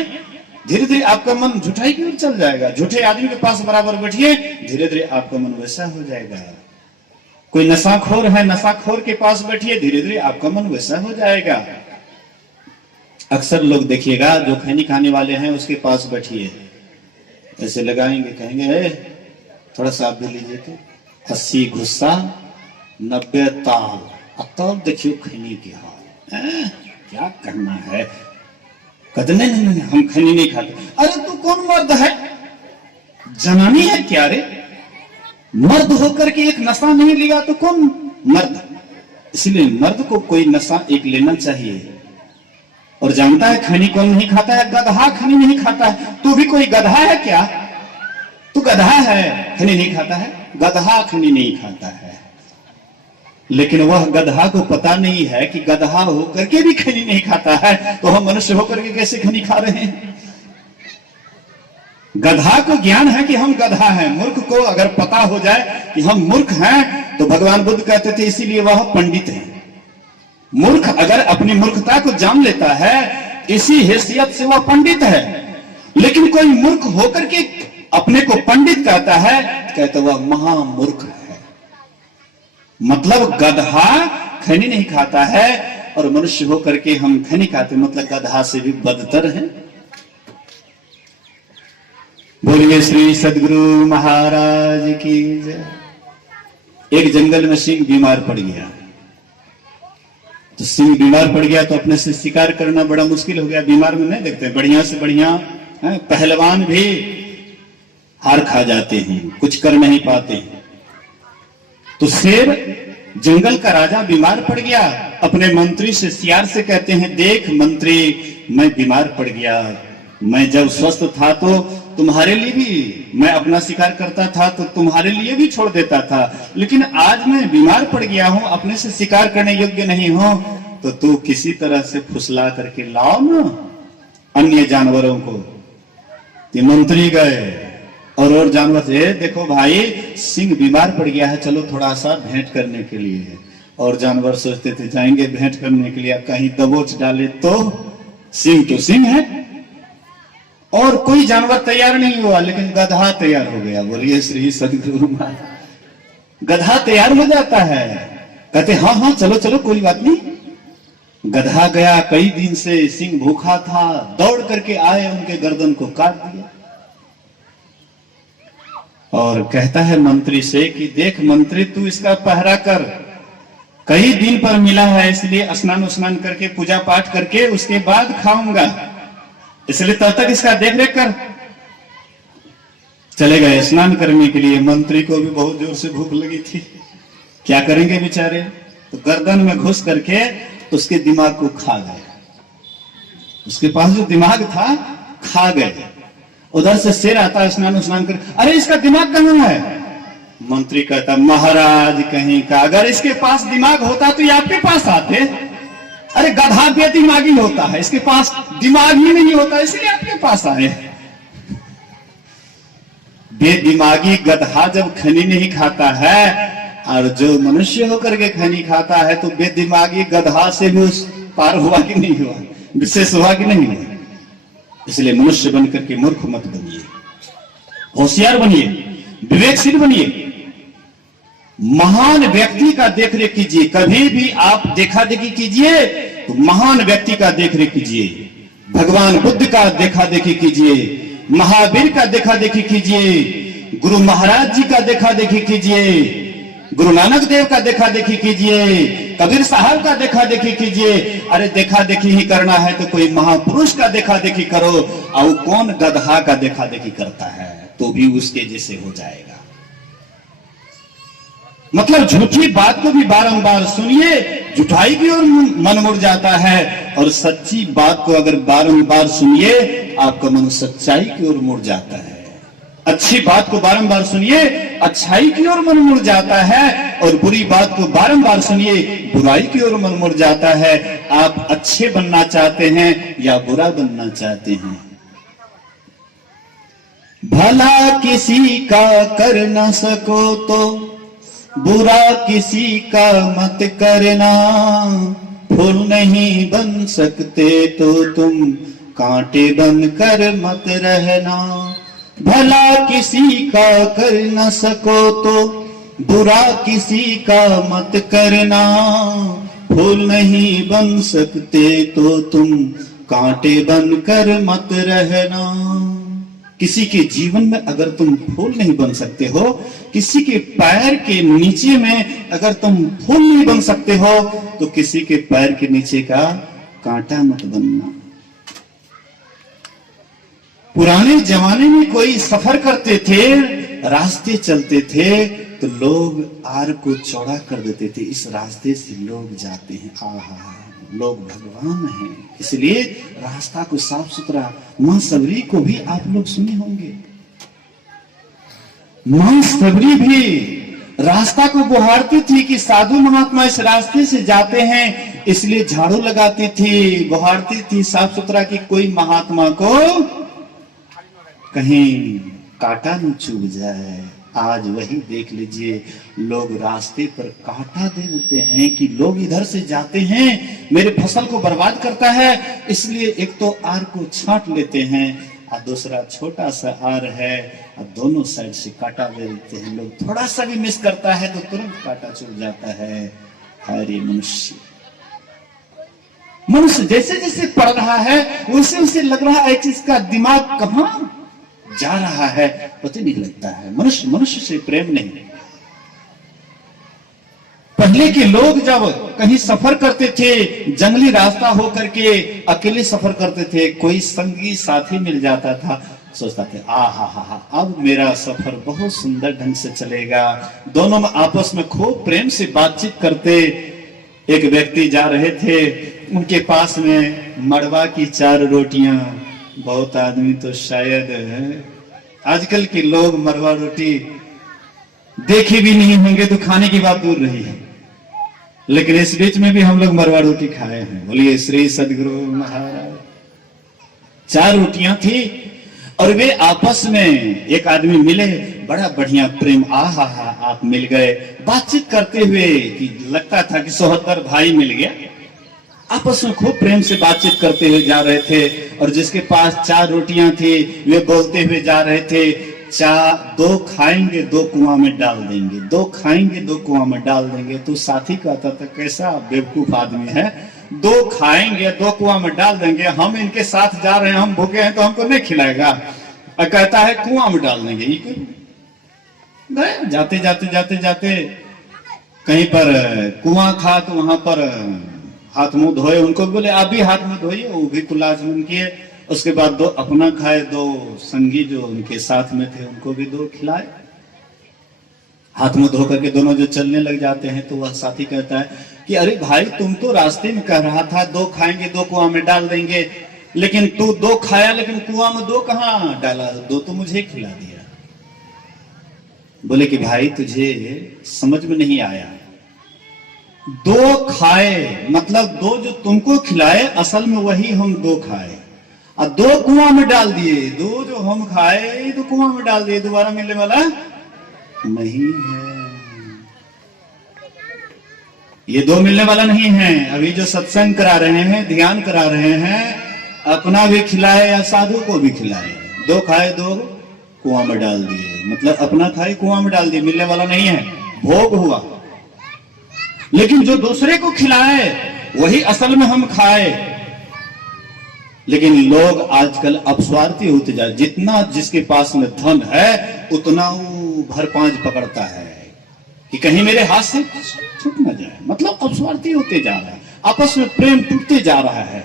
धीरे धीरे आपका मन झूठाई की ओर चल जाएगा। झूठे आदमी के पास बराबर बैठिए, धीरे धीरे आपका मन वैसा हो जाएगा। कोई नशाखोर है, नशाखोर के पास बैठिए, धीरे धीरे आपका मन वैसा हो जाएगा। अक्सर लोग देखिएगा जो खैनी खाने वाले हैं उसके पास बैठिए, ऐसे लगाएंगे, कहेंगे थोड़ा सा आप भी लीजिए तो 80 गुस्सा 90 ताल, अब देखियो खैनी के हाल, क्या करना है? कहते नहीं हम खैनी नहीं खाते। अरे तू कौन मर्द है, जनानी है क्या रे? मर्द होकर के एक नशा नहीं लिया तो कौन मर्द? इसलिए मर्द को कोई नशा एक लेना चाहिए। और जानता है खैनी कौन नहीं खाता है? गधा खैनी नहीं खाता है। तू भी कोई गधा है क्या? तू गधा है, खैनी नहीं खाता है? गधा खैनी नहीं खाता है। लेकिन वह गधा को पता नहीं है कि गधा होकर के भी खैनी नहीं खाता है, तो हम मनुष्य होकर के कैसे खैनी खा रहे हैं? गधा को ज्ञान है कि हम गधा हैं। मूर्ख को अगर पता हो जाए कि हम मूर्ख हैं, तो भगवान बुद्ध कहते थे इसीलिए वह पंडित है। मूर्ख अगर अपनी मूर्खता को जान लेता है, इसी हैसियत से वह पंडित है। लेकिन कोई मूर्ख होकर के अपने को पंडित कहता है, कहता वह महामूर्ख है। मतलब गधा खैनी नहीं खाता है और मनुष्य होकर के हम खैनी खाते, मतलब गधा से भी बदतर है। बोलिए श्री सदगुरु महाराज की जय। एक जंगल में सिंह बीमार पड़ गया, तो सिंह बीमार पड़ गया तो अपने से शिकार करना बड़ा मुश्किल हो गया। बीमार में नहीं देखते, बढ़िया से बढ़िया पहलवान भी हार खा जाते हैं, कुछ कर नहीं पाते हैं। तो शेर जंगल का राजा बीमार पड़ गया, अपने मंत्री से सियार से कहते हैं, देख मंत्री मैं बीमार पड़ गया, मैं जब स्वस्थ था तो तुम्हारे लिए भी मैं अपना शिकार करता था, तो तुम्हारे लिए भी छोड़ देता था, लेकिन आज मैं बीमार पड़ गया हूं, अपने से शिकार करने योग्य नहीं हूं, तो तू किसी तरह से फुसला करके लाओ ना अन्य जानवरों को। ये मंत्री गए और जानवर से, देखो भाई सिंह बीमार पड़ गया है, चलो थोड़ा सा भेंट करने के लिए। और जानवर सोचते थे जाएंगे भेंट करने के लिए, कहीं दबोच डाले तो सिंह है। और कोई जानवर तैयार नहीं हुआ, लेकिन गधा तैयार हो गया। बोलिए श्री सदगुरु महाराज। गधा तैयार हो जाता है, कहते हाँ हाँ चलो चलो कोई बात नहीं। गधा गया, कई दिन से सिंह भूखा था, दौड़ करके आए, उनके गर्दन को काट दिया और कहता है मंत्री से कि देख मंत्री, तू इसका पहरा कर, कई दिन पर मिला है, इसलिए स्नान उस्नान करके पूजा पाठ करके उसके बाद खाऊंगा, इसलिए तब तक इसका देख रेख कर। चले गए स्नान करने के लिए। मंत्री को भी बहुत जोर से भूख लगी थी, क्या करेंगे बेचारे, तो गर्दन में घुस करके उसके दिमाग को खा गए। उसके पास जो दिमाग था खा गए। उधर से शेर आता है स्नान उस्नान कर, अरे इसका दिमाग कहां है? मंत्री कहता महाराज कहीं का, अगर इसके पास दिमाग होता तो ये आपके पास आते। अरे गधा बेदिमागी होता है, इसके पास दिमाग ही नहीं होता, इसलिए आपके पास आए। बेदिमागी गधा जब खनी नहीं खाता है और जो मनुष्य होकर के खनी खाता है, तो बेदिमागी गधा से भी उस पार हुआ कि नहीं हुआ, विशेष हुआ कि नहीं हुआ। इसलिए मनुष्य बनकर के मूर्ख मत बनिए, होशियार बनिए, विवेकशील बनिए, महान व्यक्ति का देखरेख कीजिए। कभी भी आप देखा देखी कीजिए तो महान व्यक्ति का देखरेख कीजिए। भगवान बुद्ध का देखा देखी कीजिए, महावीर का देखा देखी कीजिए, गुरु महाराज जी का देखा देखी कीजिए, गुरु नानक देव का देखा देखी कीजिए, कबीर साहब का देखा देखी कीजिए। अरे देखा देखी ही करना है तो कोई महापुरुष का देखा देखी करो। और कौन गधा का देखा देखी करता है तो भी उसके जैसे हो जाएगा। मतलब झूठी बात को भी बारंबार सुनिए, झूठाई की ओर मन मुड़ जाता है, और सच्ची बात को अगर बारंबार सुनिए आपका मन सच्चाई की ओर मुड़ जाता है। अच्छी बात को बारंबार सुनिए, अच्छाई की ओर मन मुड़ जाता है, और बुरी बात को बारंबार सुनिए, बुराई की ओर मन मुड़ जाता है। आप अच्छे बनना चाहते हैं या बुरा बनना चाहते हैं? भला किसी का कर न सको तो बुरा किसी का मत करना, फूल नहीं बन सकते तो तुम कांटे बनकर मत रहना। भला किसी का कर न सको तो बुरा किसी का मत करना, फूल नहीं बन सकते तो तुम कांटे बनकर मत रहना। किसी के जीवन में अगर तुम फूल नहीं बन सकते हो, किसी के पैर के नीचे में अगर तुम फूल नहीं बन सकते हो, तो किसी के पैर के नीचे का कांटा मत बनना। पुराने जमाने में कोई सफर करते थे, रास्ते चलते थे, तो लोग आर को चौड़ा कर देते थे, इस रास्ते से लोग जाते हैं, आहा लोग भगवान हैं, इसलिए रास्ता को साफ सुथरा। मां सबरी को भी आप लोग सुने होंगे, मां सबरी भी रास्ता को बुहारती थी कि साधु महात्मा इस रास्ते से जाते हैं, इसलिए झाड़ू लगाती थी, बुहारती थी साफ सुथरा कि कोई महात्मा को कहीं कांटा न चुभ जाए। आज वही देख लीजिए, लोग रास्ते पर कांटा दे देते हैं कि लोग इधर से जाते हैं, मेरे फसल को बर्बाद करता है, इसलिए एक तो आर को छांट लेते हैं और दूसरा छोटा सा आर है और दोनों साइड से कांटा दे देते हैं। लोग थोड़ा सा भी मिस करता है तो तुरंत कांटा चुभ जाता है। हरे मनुष्य जैसे जैसे पढ़ रहा है वैसे वैसे लग रहा है कि इसका दिमाग कहां जा रहा है, पता नहीं लगता है। मनुष्य से प्रेम नहीं। पहले के लोग जब कहीं सफर करते थे, जंगली रास्ता हो करके अकेले सफर करते थे, कोई संगी साथी मिल जाता था, सोचता थे हा अब मेरा सफर बहुत सुंदर ढंग से चलेगा। दोनों में आपस में खूब प्रेम से बातचीत करते। एक व्यक्ति जा रहे थे, उनके पास में मड़वा की 4 रोटियां। बहुत आदमी तो शायद है आजकल के लोग मड़वा रोटी देखे भी नहीं होंगे तो खाने की बात दूर रही है, लेकिन इस बीच में भी हम लोग मड़वा रोटी खाए हैं। बोलिए श्री सदगुरु महाराज। 4 रोटियां थी और वे आपस में, एक आदमी मिले, बड़ा बढ़िया प्रेम, आहा आप मिल गए, बातचीत करते हुए कि लगता था कि 74 भाई मिल गया। आपस में खूब प्रेम से बातचीत करते हुए जा रहे थे। और जिसके पास 4 रोटियां थी वे बोलते हुए जा रहे थे, 2 खाएंगे 2 कुआं में डाल देंगे, 2 खाएंगे 2 कुआं में डाल देंगे। तो साथी कहता था कैसा बेवकूफ आदमी है, 2 खाएंगे 2 कुआं में डाल देंगे, हम इनके साथ जा रहे हैं, हम भूखे हैं तो हमको नहीं खिलाएगा। और कहता है कुआं में डाल देंगे। जाते जाते जाते जाते कहीं पर कुआं था तो वहां पर हाथ मुंह धोए। उनको बोले आप भी हाथ मुंह धोइए, वो भी कुल्ला आचमन किए। उसके बाद 2 अपना खाए, 2 संगी जो उनके साथ में थे उनको भी 2 खिलाए। हाथ मुंह धो करके दोनों जो चलने लग जाते हैं तो वह साथी कहता है कि अरे भाई तुम तो रास्ते में कह रहा था 2 खाएंगे 2 कुआं में डाल देंगे, लेकिन तू 2 खाया लेकिन कुआं में 2 कहां डाला, 2 तो मुझे खिला दिया। बोले कि भाई तुझे समझ में नहीं आया, 2 खाए मतलब 2 जो तुमको खिलाए असल में वही हम 2 खाए, और 2 कुआं में डाल दिए। 2 जो हम खाए तो कुआं में डाल दिए, दोबारा मिलने वाला नहीं है। ये 2 मिलने वाला नहीं है। अभी जो सत्संग करा रहे हैं, ध्यान करा रहे हैं, अपना भी खिलाए या साधु को भी खिलाए। 2 खाए 2 कुआं में डाल दिए, मतलब अपना खाए कुआं में डाल दिए, मिलने वाला नहीं है, भोग हुआ। लेकिन जो दूसरे को खिलाए वही असल में हम खाए। लेकिन लोग आजकल अपस्वार्थी होते जा रहे, जितना जिसके पास में धन है उतना वो भर पांच पकड़ता है कि कहीं मेरे हाथ से छूट ना जाए, मतलब अपस्वार्थी होते जा रहा है। आपस में प्रेम टूटते जा रहा है,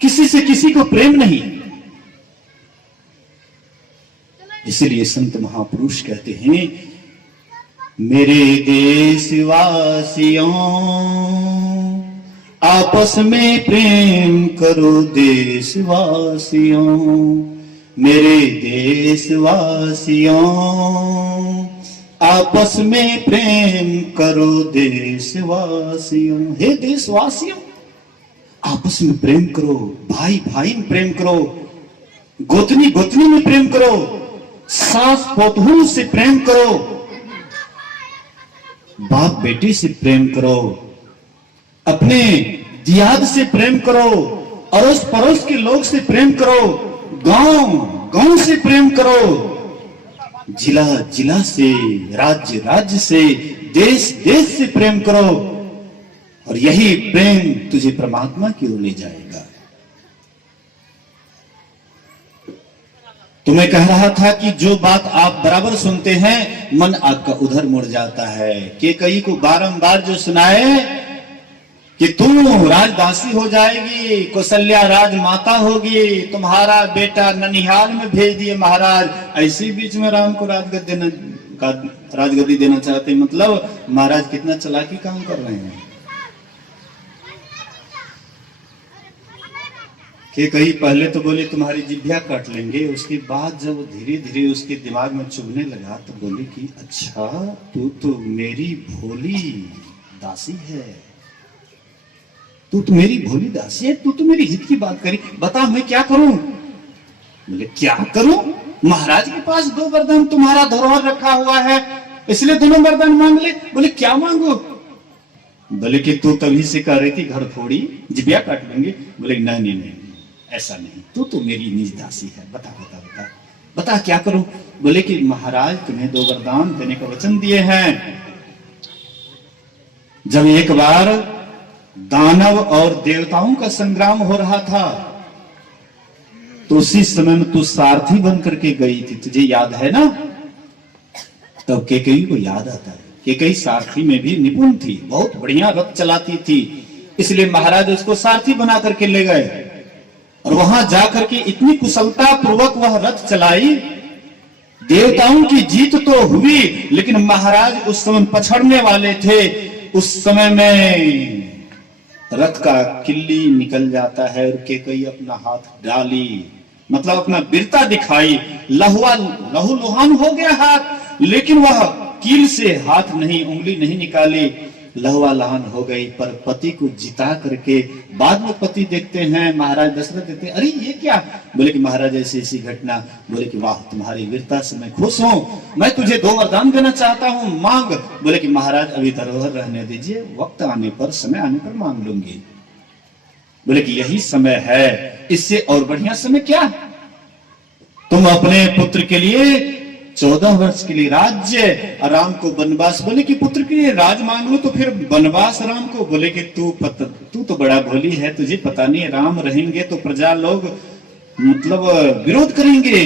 किसी से किसी को प्रेम नहीं। इसलिए संत महापुरुष कहते हैं, मेरे देशवासियों आपस में प्रेम करो देशवासियों, मेरे देशवासियों आपस में प्रेम करो देशवासियों। हे देशवासियों आपस में प्रेम करो, भाई भाई में प्रेम करो, गोतनी गोतनी में प्रेम करो, सास पोतहू से प्रेम करो, बाप बेटी से प्रेम करो, अपने दियाद से प्रेम करो, अड़ोस पड़ोस के लोग से प्रेम करो, गांव गांव से प्रेम करो, जिला जिला से, राज्य राज्य से, देश देश से प्रेम करो, और यही प्रेम तुझे परमात्मा की ओर ले जाएगा। तो मैं कह रहा था कि जो बात आप बराबर सुनते हैं मन आपका उधर मुड़ जाता है। कि कई को बारंबार जो सुनाए कि तुम राजदासी हो जाएगी, कौशल्या राजमाता होगी, तुम्हारा बेटा ननिहाल में भेज दिए महाराज, ऐसी बीच में राम को राजगद्दी देना चाहते। मतलब महाराज कितना चालाकी काम कर रहे हैं। कि कहीं पहले तो बोले तुम्हारी जिभ्या काट लेंगे, उसके बाद जब धीरे धीरे उसके दिमाग में चुभने लगा तो बोले कि अच्छा तू तो मेरी भोली दासी है, तू तो मेरी भोली दासी है, तू तो मेरी हित की बात करी, बता मैं क्या करूं। बोले क्या करूं, महाराज के पास 2 वरदान तुम्हारा धरोहर रखा हुआ है, इसलिए दोनों वरदान मांग ले। बोले क्या मांगो। बोले कि तू तभी से कह रही थी घर थोड़ी जिभ्या काट लेंगे। बोले नहीं नहीं नहीं ऐसा नहीं, तू तो मेरी निज दासी है, बता बता बता बता क्या करूं। बोले कि महाराज तुम्हें 2 वरदान देने का वचन दिए हैं। जब एक बार दानव और देवताओं का संग्राम हो रहा था तो उसी समय में तू सारथी बन करके गई थी, तुझे याद है ना। तब केकई को याद आता है, केकई सारथी में भी निपुण थी, बहुत बढ़िया रथ चलाती थी, इसलिए महाराज उसको सारथी बना करके ले गए। और वहां जाकर के इतनी कुशलता पूर्वक वह रथ चलाई, देवताओं की जीत तो हुई, लेकिन महाराज उस समय पछड़ने वाले थे। उस समय में रथ का किल्ली निकल जाता है और केकई अपना हाथ डाली, मतलब अपना वीरता दिखाई, लहू लुहान हो गया हाथ, लेकिन वह कील से हाथ नहीं, उंगली नहीं निकाली, लहवा लहान हो गई। पर पति को जिता करके बाद में पति देखते हैं, महाराज दशरथ देखते हैं, अरे ये क्या। बोले कि महाराज ऐसी ऐसी घटना। बोले कि वाह तुम्हारी वीरता से मैं खुश हूं, मैं तुझे 2 वरदान देना चाहता हूं, मांग। बोले कि महाराज अभी धरोहर रहने दीजिए, वक्त आने पर, समय आने पर मांग लूंगी। बोले कि यही समय है, इससे और बढ़िया समय क्या है? तुम अपने पुत्र के लिए 14 वर्ष के लिए राज्य, राम को वनवास। बोले कि पुत्र के लिए राज मांग लो तो फिर वनवास राम को? बोले कि तू तो बड़ा भोली है, तुझे पता नहीं राम रहेंगे तो प्रजा लोग मतलब विरोध करेंगे,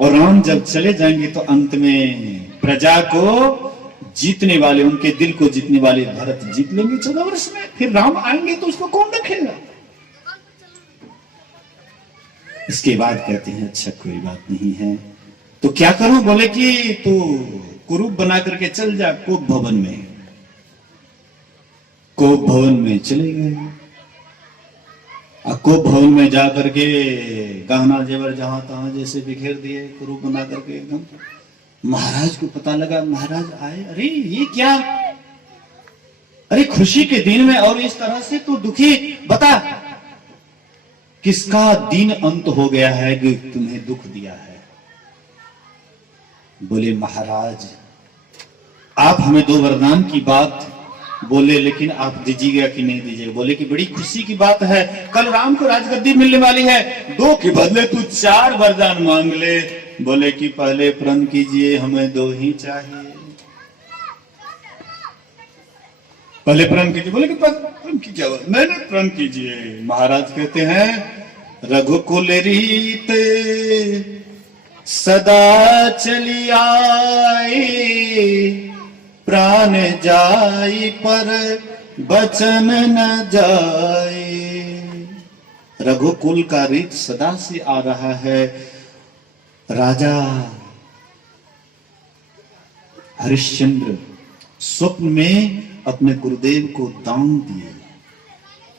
और राम जब चले जाएंगे तो अंत में प्रजा को जीतने वाले, उनके दिल को जीतने वाले भरत जीत लेंगे 14 वर्ष में, फिर राम आएंगे तो उसको कौन रखेगा? इसके बाद कहते हैं अच्छा कोई बात नहीं है, तो क्या करूं? बोले कि तू कुरूप बना करके चल जा कोप भवन में। कोप भवन में चले गए, कोप भवन में जाकर के गहना जेवर जहां तहां जैसे बिखेर दिए, कुरूप बना करके एकदम। महाराज को पता लगा, महाराज आए, अरे ये क्या, अरे खुशी के दिन में और इस तरह से तू दुखी, बता किसका दिन अंत हो गया है कि तुम्हें दुख दिया है? बोले महाराज आप हमें 2 वरदान की बात बोले, लेकिन आप दीजिएगा कि नहीं दीजिएगा? बोले कि बड़ी खुशी की बात है, कल राम को राजगद्दी मिलने वाली है, 2 के बदले तू 4 वरदान मांग ले। बोले कि पहले प्रण कीजिए, हमें 2 ही चाहिए। पहले प्रण कीजिए। बोले कि प्रण की क्या बात? नहीं प्रण कीजिए। महाराज कहते हैं रघुकुल रीत सदा चली आई, प्राण जाई पर बचन न जाए। रघुकुल का रीत सदा से आ रहा है। राजा हरिश्चंद्र स्वप्न में अपने गुरुदेव को दान दिए,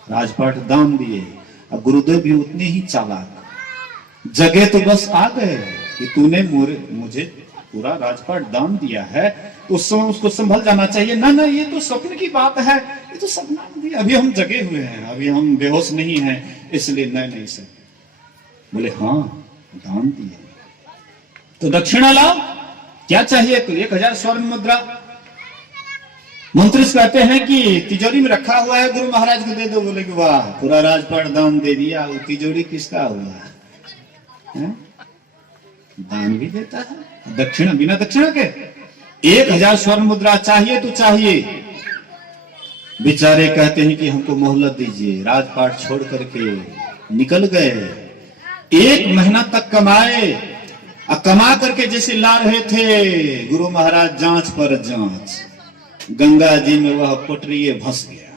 राजपाट दान दिए। अब गुरुदेव भी उतने ही चालाक, जगह तो बस आ गए कि तूने मुझे पूरा राजपाट दान दिया है, तो उस समय उसको संभल जाना चाहिए। ना ना, ये तो स्वप्न की बात है, ये तो सपना दिया, अभी हम जगे हुए हैं, अभी हम बेहोश नहीं हैं, इसलिए नहीं सर। बोले हाँ दान दिए तो दक्षिणा लाओ, क्या चाहिए? तो 1000 स्वर्ण मुद्रा। मंत्री कहते हैं कि तिजोरी में रखा हुआ है, गुरु महाराज को दे दो। बोले कि वाह, पूरा राजपाट दान दे दिया, वो तिजोरी किसका हुआ है? दान भी देता है दक्षिणा, बिना दक्षिणा के। 1000 स्वर्ण मुद्रा चाहिए तो चाहिए। बेचारे कहते हैं कि हमको मोहलत दीजिए, राजपाट छोड़ करके निकल गए। 1 महीना तक कमाए, कमा करके जैसे ला रहे थे, गुरु महाराज जांच पर जांच, गंगा जी में वह पटरिये फंस गया।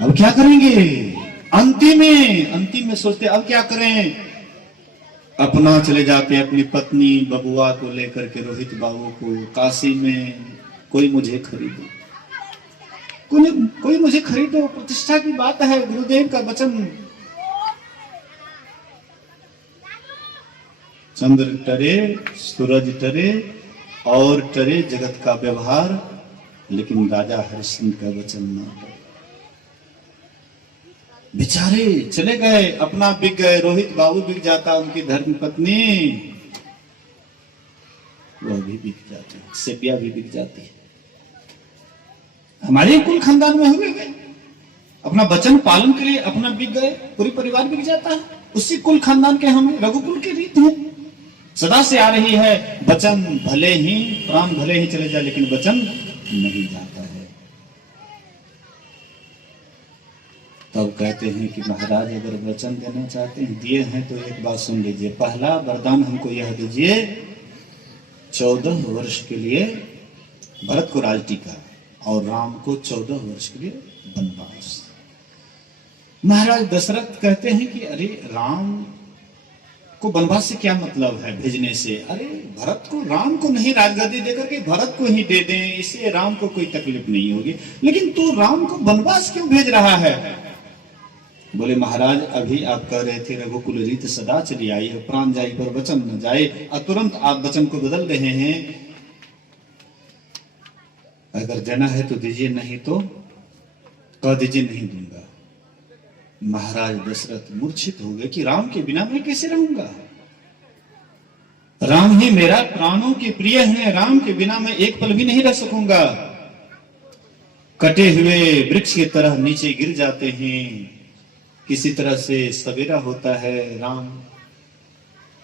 अब क्या करेंगे? अंतिम में सोचते अब क्या करें? अपना चले जाते अपनी पत्नी बबुआ को लेकर के, रोहित बाबू को, काशी में कोई मुझे खरीदो, कोई मुझे खरीदो, प्रतिष्ठा की बात है, गुरुदेव का वचन। चंद्र टरे, सूरज टरे और टरे जगत का व्यवहार, लेकिन राजा हरिश्चंद्र का वचन न टरे। बेचारे चले गए, अपना बिक गए, रोहित बाबू बिक जाता, उनकी धर्म पत्नी वह भी बिक जाती, सेपिया भी बिक जाती है। हमारे कुल खानदान में हुए गए, अपना वचन पालन के लिए अपना बिक गए, पूरी परिवार बिक जाता है। उसी कुल खानदान के हम, रघुकुल की रीत है, सदा से आ रही है। वचन भले ही, प्राण भले ही चले जाए, लेकिन वचन नहीं जाता है। तब कहते हैं कि महाराज अगर वचन देना चाहते हैं, दिए हैं तो एक बात सुन लीजिए। पहला वरदान हमको यह दीजिए, 14 वर्ष के लिए भरत को राजटीका और राम को 14 वर्ष के लिए वनवास। महाराज दशरथ कहते हैं कि अरे राम को वनवास से क्या मतलब है भेजने से? अरे भरत को, राम को नहीं राजगद्दी देकर के भरत को ही दे दें, इससे राम को कोई तकलीफ नहीं होगी, लेकिन तू राम को वनवास क्यों भेज रहा है? बोले महाराज अभी आप कह रहे थे रघुकुल रीत सदा चली आई है, प्राण जाए पर वचन न जाए, और तुरंत आप वचन को बदल रहे हैं। अगर देना है तो दीजिए, नहीं तो कह दीजिए नहीं दूंगा। महाराज दशरथ मूर्छित हो गए कि राम के बिना मैं कैसे रहूंगा? राम ही मेरा प्राणों के प्रिय हैं, राम के बिना मैं एक पल भी नहीं रह सकूंगा। कटे हुए वृक्ष की तरह नीचे गिर जाते हैं। किसी तरह से सवेरा होता है, राम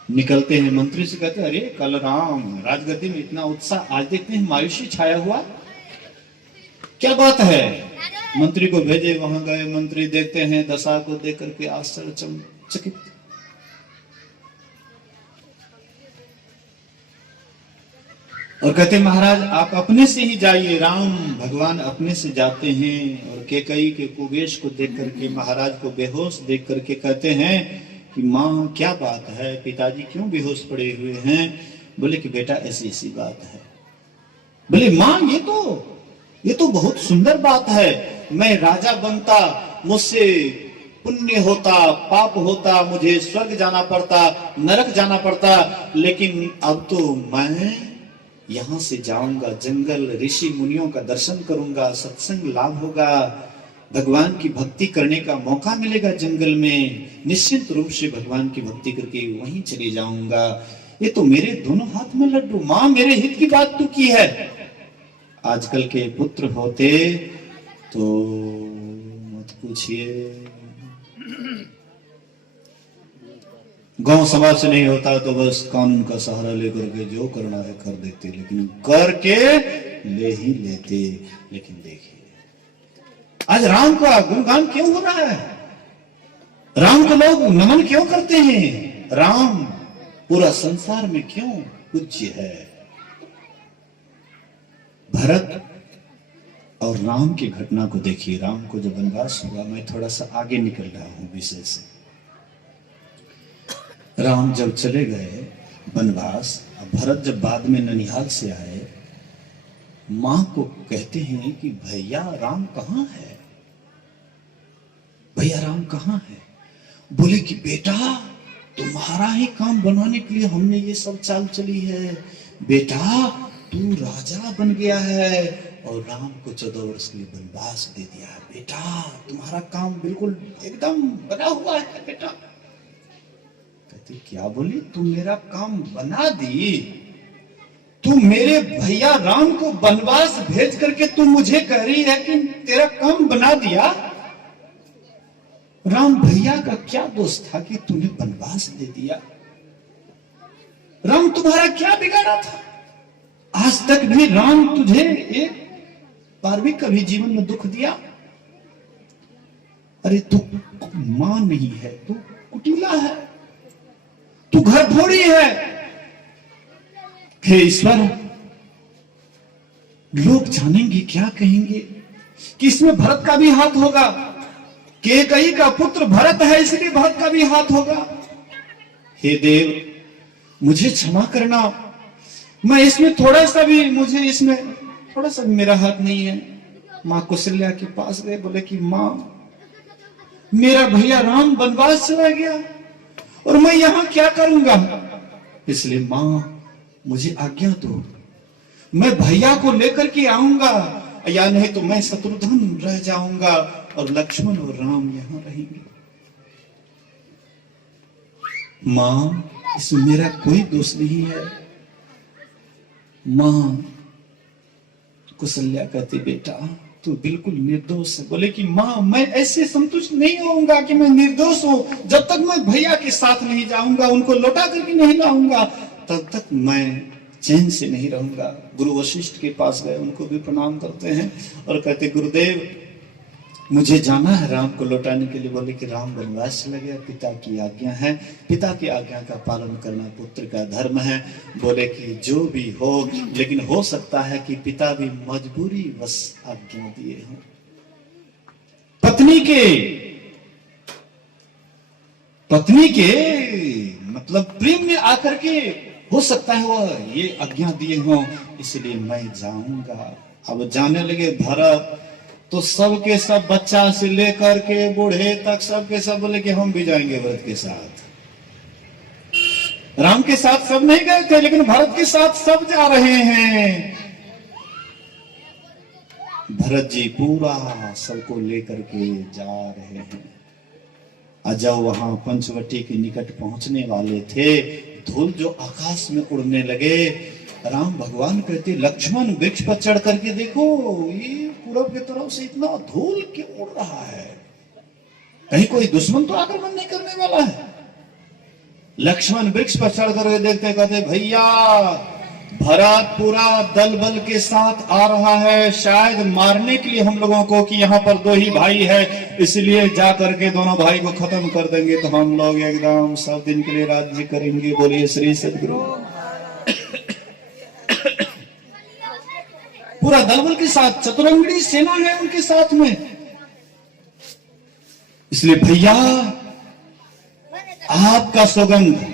निकलते हैं। मंत्री से कहते हैं, अरे कल राम राजगद्दी में इतना उत्साह, आज देखते हैं मायूसी छाया हुआ, क्या बात है? मंत्री को भेजे, वहां गए। मंत्री देखते हैं दशा को देख करके आश्चर्यचकित। और कहते महाराज आप अपने से ही जाइए। राम भगवान अपने से जाते हैं और कैकेयी के कुवेश को देख करके, महाराज को बेहोश देख करके कहते हैं कि माँ क्या बात है, पिताजी क्यों बेहोश पड़े हुए हैं? बोले कि बेटा ऐसी ऐसी बात है। बोले माँ ये तो बहुत सुंदर बात है, मैं राजा बनता, मुझसे पुण्य होता, पाप होता, मुझे स्वर्ग जाना पड़ता, नरक जाना पड़ता, लेकिन अब तो मैं यहां से जाऊंगा, जंगल ऋषि मुनियों का दर्शन करूंगा, सत्संग लाभ होगा, भगवान की भक्ति करने का मौका मिलेगा जंगल में, निश्चित रूप से भगवान की भक्ति करके वहीं चले जाऊंगा। ये तो मेरे दोनों हाथ में लड्डू, माँ मेरे हित की बात तू की है। आजकल के पुत्र होते तो मत पूछिए, गांव समाज से नहीं होता तो बस कानून का सहारा लेकर के जो करना है कर देते, लेकिन करके ले ही लेते। लेकिन देखिए आज राम का गुणगान क्यों हो रहा है? राम को लोग नमन क्यों करते हैं? राम पूरा संसार में क्यों पूज्य है? भरत और राम की घटना को देखिए। राम को जब वनवास हुआ, मैं थोड़ा सा आगे निकल रहा हूं विषय से। राम जब चले गए वनवास, भरत जब बाद में ननिहाल से आए, मां को कहते हैं कि भैया राम कहां है, भैया राम कहां है? बोले कि बेटा तुम्हारा ही काम बनाने के लिए हमने ये सब चाल चली है, बेटा तू राजा बन गया है और राम को 14 वर्ष के लिए वनवास दे दिया है, बेटा तुम्हारा काम बिल्कुल एकदम बना हुआ है बेटा। कहते क्या बोली? तू मेरा काम बना दी? तू मेरे भैया राम को वनवास भेज करके तू मुझे कह रही है कि तेरा काम बना दिया? राम भैया का क्या दोष था कि तूने वनवास दे दिया? राम तुम्हारा क्या बिगाड़ा था? आज तक भी राम तुझे एक बार भी कभी जीवन में दुख दिया? अरे तू मां नहीं है, तू कुटिला है, तू घर फोड़ी है। हे ईश्वर, लोग जानेंगे क्या कहेंगे कि इसमें भरत का भी हाथ होगा, कैकेयी का पुत्र भरत है इसलिए भरत का भी हाथ होगा। हे देव मुझे क्षमा करना, मैं इसमें थोड़ा सा भी मेरा हाथ नहीं है। मां कौशल्या के पास गए, बोले कि मां मेरा भैया राम वनवास चला गया और मैं यहां क्या करूंगा, इसलिए मां मुझे आज्ञा दो, मैं भैया को लेकर के आऊंगा, या नहीं तो मैं शत्रुघ्न रह जाऊंगा और लक्ष्मण और राम यहां रहेंगे। मां इसमें मेरा कोई दोष नहीं है। मां कौशल्या कहती बेटा तू बिल्कुल निर्दोष है। बोले कि मां मैं ऐसे संतुष्ट नहीं होऊंगा कि मैं निर्दोष हूं, जब तक मैं भैया के साथ नहीं जाऊंगा, उनको लौटा करके नहीं लाऊंगा, तब तक मैं चैन से नहीं रहूंगा। गुरु वशिष्ठ के पास गए, उनको भी प्रणाम करते हैं और कहते गुरुदेव मुझे जाना है राम को लौटाने के लिए। बोले कि राम वनवास चला गया, पिता की आज्ञा है, पिता की आज्ञा का पालन करना पुत्र का धर्म है। बोले कि जो भी हो, लेकिन हो सकता है कि पिता भी मजबूरी बस आज्ञा दिए हों। पत्नी के मतलब प्रेम में आकर के हो सकता है वह ये आज्ञा दिए हों, इसलिए मैं जाऊंगा। अब जाने लगे भरत, तो सबके सब बच्चा से लेकर के बूढ़े तक सबके सब बोले कि हम भी जाएंगे भरत के साथ। राम के साथ सब नहीं गए थे, लेकिन भरत के साथ सब जा रहे हैं। भरत जी पूरा सबको लेकर के जा रहे हैं। जब वहां पंचवटी के निकट पहुंचने वाले थे, धूल जो आकाश में उड़ने लगे, राम भगवान कहते लक्ष्मण वृक्ष पर चढ़ करके देखो, ये पूरब की तरफ से इतना धूल क्यों उड़ रहा है, कहीं कोई दुश्मन तो आक्रमण नहीं करने वाला है। लक्ष्मण वृक्ष पर चढ़ करके देखते कहते भैया भरत पूरा दल बल के साथ आ रहा है, शायद मारने के लिए हम लोगों को, कि यहाँ पर दो ही भाई है, इसलिए जा करके दोनों भाई को खत्म कर देंगे तो हम लोग एकदम सब दिन के लिए राज्य करेंगे। बोलिए श्री सद्गुरु। पूरा दल बल के साथ, चतुरंगड़ी सेना है उनके साथ में। इसलिए भैया आपका सौगंध,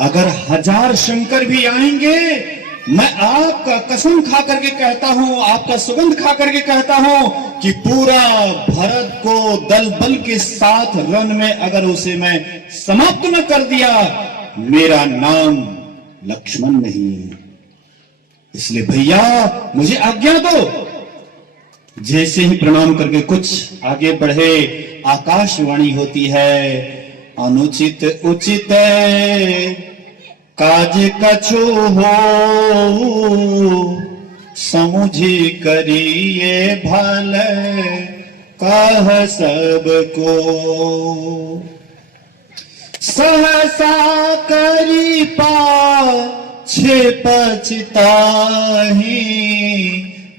अगर 1000 शंकर भी आएंगे, मैं आपका कसम खा करके कहता हूं, आपका सुगंध खा करके कहता हूं कि पूरा भरत को दल बल के साथ रण में अगर उसे मैं समाप्त न कर दिया, मेरा नाम लक्ष्मण नहीं। इसलिए भैया मुझे आज्ञा दो। जैसे ही प्रणाम करके कुछ आगे बढ़े, आकाशवाणी होती है, अनुचित उचित काज कछु हो, समुझी करिए भले कह सबको, सहसा करी पाछे पछताही,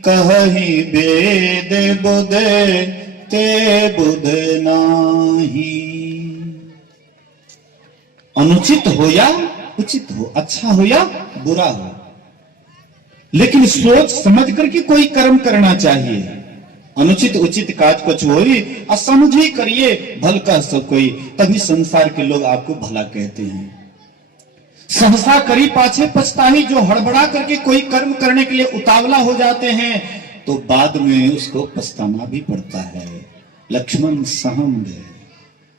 कहीं वेद बुध ते बुध नाही। अनुचित हो या उचित हो, अच्छा हो या बुरा हो, लेकिन सोच समझ करके कोई कर्म करना चाहिए। अनुचित उचित काज कुछ हो, असमझी करिए भल का सब कोई, तभी संसार के लोग आपको भला कहते हैं। सहसा करी पाछे पछताही, जो हड़बड़ा करके कोई कर्म करने के लिए उतावला हो जाते हैं तो बाद में उसको पछताना भी पड़ता है। लक्ष्मण सहम गए,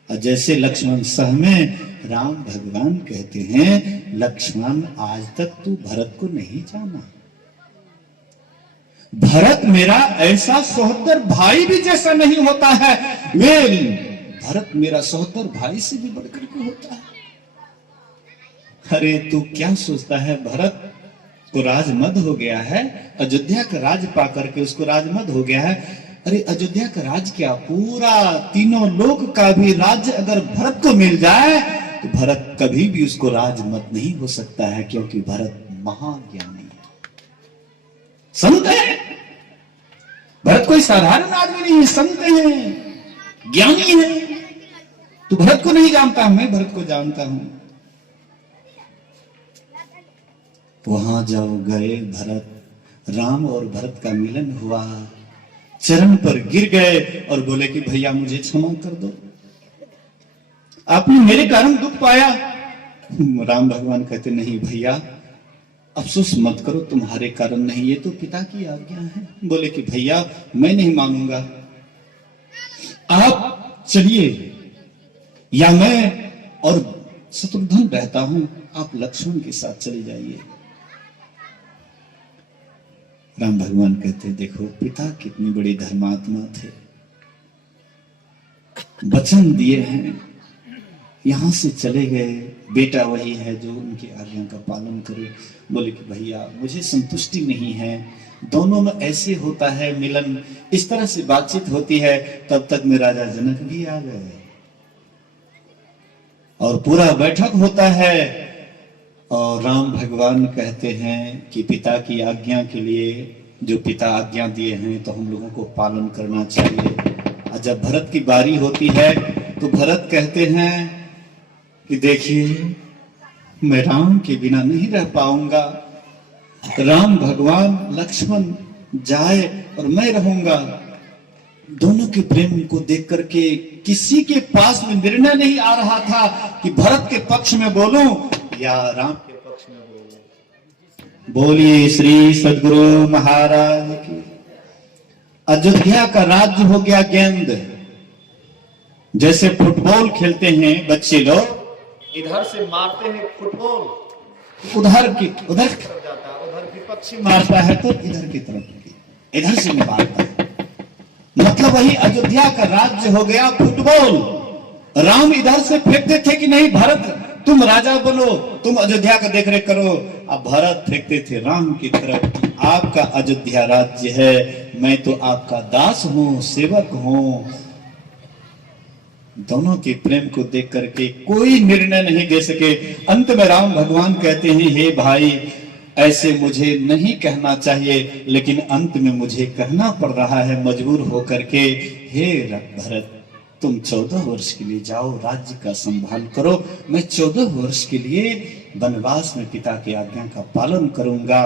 और जैसे लक्ष्मण सहमे, राम भगवान कहते हैं लक्ष्मण आज तक तू भरत को नहीं जाना। भरत मेरा ऐसा सहोदर भाई भी जैसा नहीं होता है, भरत मेरा सहोदर भाई से भी बढ़कर के होता है। अरे तू क्या सोचता है, भरत को राजमद हो गया है, अयोध्या का राज पा करके उसको राजमद हो गया है। अरे अयोध्या का राज क्या, पूरा तीनों लोक का भी राज्य अगर भरत को मिल जाए तो भरत कभी भी उसको राजमद नहीं हो सकता है, क्योंकि भरत महाज्ञानी है, संत है। भरत कोई साधारण आदमी नहीं है, संत है, ज्ञानी है। तू भरत को नहीं जानता, मैं भरत को जानता हूं। वहां जब गए भरत, राम और भरत का मिलन हुआ, चरण पर गिर गए और बोले कि भैया मुझे क्षमा कर दो, आपने मेरे कारण दुख पाया। राम भगवान कहते नहीं भैया अफसोस मत करो, तुम्हारे कारण नहीं, ये तो पिता की आज्ञा है। बोले कि भैया मैं नहीं मानूंगा, आप चलिए, या मैं और शत्रुघ्न रहता हूं, आप लक्ष्मण के साथ चले जाइए। राम भगवान कहते देखो पिता कितनी बड़ी धर्मात्मा थे, वचन दिए हैं, यहां से चले गए, बेटा वही है जो उनकी आज्ञा का पालन करे। बोले कि भैया मुझे संतुष्टि नहीं है, दोनों में ऐसे होता है मिलन, इस तरह से बातचीत होती है। तब तक में राजा जनक भी आ गए और पूरा बैठक होता है, और राम भगवान कहते हैं कि पिता की आज्ञा के लिए, जो पिता आज्ञा दिए हैं तो हम लोगों को पालन करना चाहिए। और जब भरत की बारी होती है तो भरत कहते हैं कि देखिए मैं राम के बिना नहीं रह पाऊंगा, राम भगवान लक्ष्मण जाए और मैं रहूंगा। दोनों के प्रेम को देख करके किसी के पास में निर्णय नहीं आ रहा था कि भरत के पक्ष में बोलूं या राम के पक्ष में बोलूं। बोलिए श्री सद्गुरु महाराज की। अयोध्या का राज्य हो गया गेंद, जैसे फुटबॉल खेलते हैं बच्चे लोग, इधर से मारते हैं फुटबॉल, उधर तरफ जाता है, उधर विपक्षी मारता है तो इधर की तरफ, इधर से मारता है। मतलब वही अयोध्या का राज्य हो गया फुटबॉल। राम इधर से फेंकते थे कि नहीं, भरत तुम राजा बनो, तुम अयोध्या का देख रेख करो। अब भरत फेंकते थे राम की तरफ, आपका अयोध्या राज्य है, मैं तो आपका दास हूं, सेवक हूं। दोनों के प्रेम को देख करके कोई निर्णय नहीं दे सके। अंत में राम भगवान कहते हैं, हे भाई, ऐसे मुझे नहीं कहना चाहिए, लेकिन अंत में मुझे कहना पड़ रहा है मजबूर होकर के। हे भरत, तुम 14 वर्ष के लिए जाओ, राज्य का संभाल करो, मैं 14 वर्ष के लिए वनवास में पिता की आज्ञा का पालन करूंगा।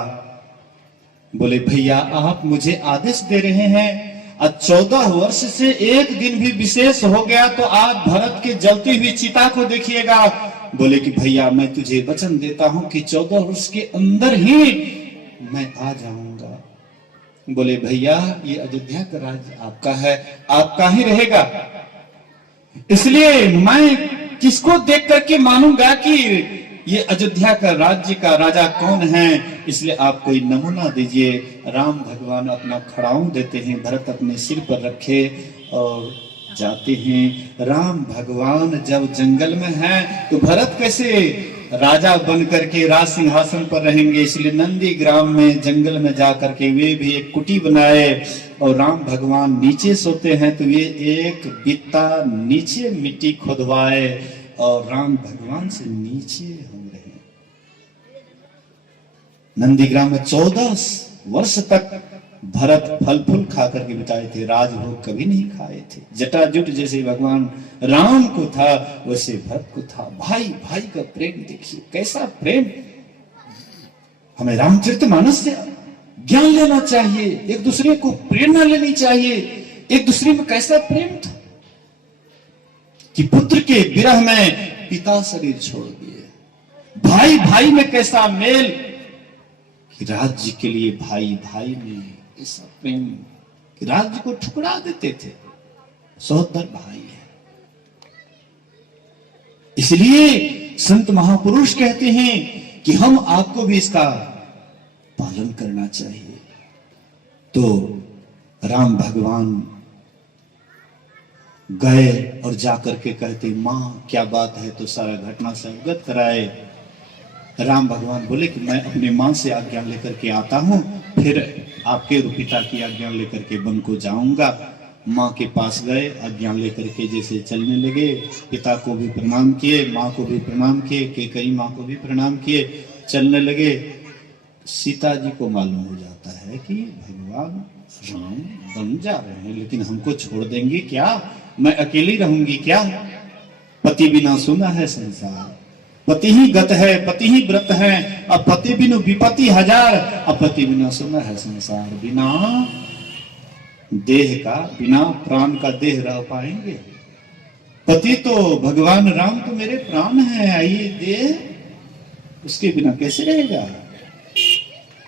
बोले, भैया आप मुझे आदेश दे रहे हैं, अब 14 वर्ष से एक दिन भी विशेष हो गया तो आप भरत के जलती हुई चिता को देखिएगा। बोले कि भैया मैं तुझे वचन देता हूं कि 14 वर्ष के अंदर ही मैं आ जाऊंगा। बोले, भैया ये अयोध्या का राज्य आपका है, आपका ही रहेगा, इसलिए मैं किसको देख करके मानूंगा कि ये अयोध्या का राज्य का राजा कौन है, इसलिए आप कोई नमूना दीजिए। राम भगवान अपना खड़ाऊं देते हैं, भरत अपने सिर पर रखे और जाते हैं। राम भगवान जब जंगल में हैं तो भरत कैसे राजा बन करके राज सिंहासन पर रहेंगे, इसलिए नंदी ग्राम में जंगल में जाकर के वे भी एक कुटी बनाए और राम भगवान नीचे सोते हैं तो वे एक बित्ता नीचे मिट्टी खोदवाए और राम भगवान से नीचे हो रहे। नंदीग्राम में 14 वर्ष तक भरत फल फूल खा करके बिताए थे, राजभोग कभी नहीं खाए थे। जटाजुट जैसे भगवान राम को था वैसे भरत को था। भाई भाई का प्रेम देखिए, कैसा प्रेम। हमें रामचरितमानस से ज्ञान लेना चाहिए, एक दूसरे को प्रेरणा लेनी चाहिए। एक दूसरे में कैसा प्रेम था कि पुत्र के विरह में पिता शरीर छोड़ दिए। भाई भाई में कैसा मेल कि राज्य के लिए भाई भाई में ऐसा प्रेम कि राज्य को ठुकरा देते थे। सहोदर भाई है, इसलिए संत महापुरुष कहते हैं कि हम आपको भी इसका पालन करना चाहिए। तो राम भगवान गए और जाकर के कहते, मां क्या बात है, तो सारा घटना से अवगत कराए। राम भगवान बोले कि मैं अपनी मां से आज्ञा लेकर के आता हूं, फिर आपके पिता की आज्ञा लेकर के वन को जाऊंगा। मां के पास गए, आज्ञा लेकर के जैसे चलने लगे, पिता को भी प्रणाम किए, मां को भी प्रणाम किए, कैकेयी मां को भी प्रणाम किए, चलने लगे। सीता जी को मालूम हो जाता है कि भगवान राम बन जा रहे हैं, लेकिन हमको छोड़ देंगे क्या, मैं अकेली रहूंगी क्या। पति बिना सुना है संसार, पति ही गत है, पति ही व्रत है, अब पति बिनु विपत्ति हजार, अब पति बिना सुना है संसार। बिना देह का, बिना प्राण का देह रह पाएंगे। पति तो भगवान राम तो मेरे प्राण है, आइए देह उसके बिना कैसे रहेगा।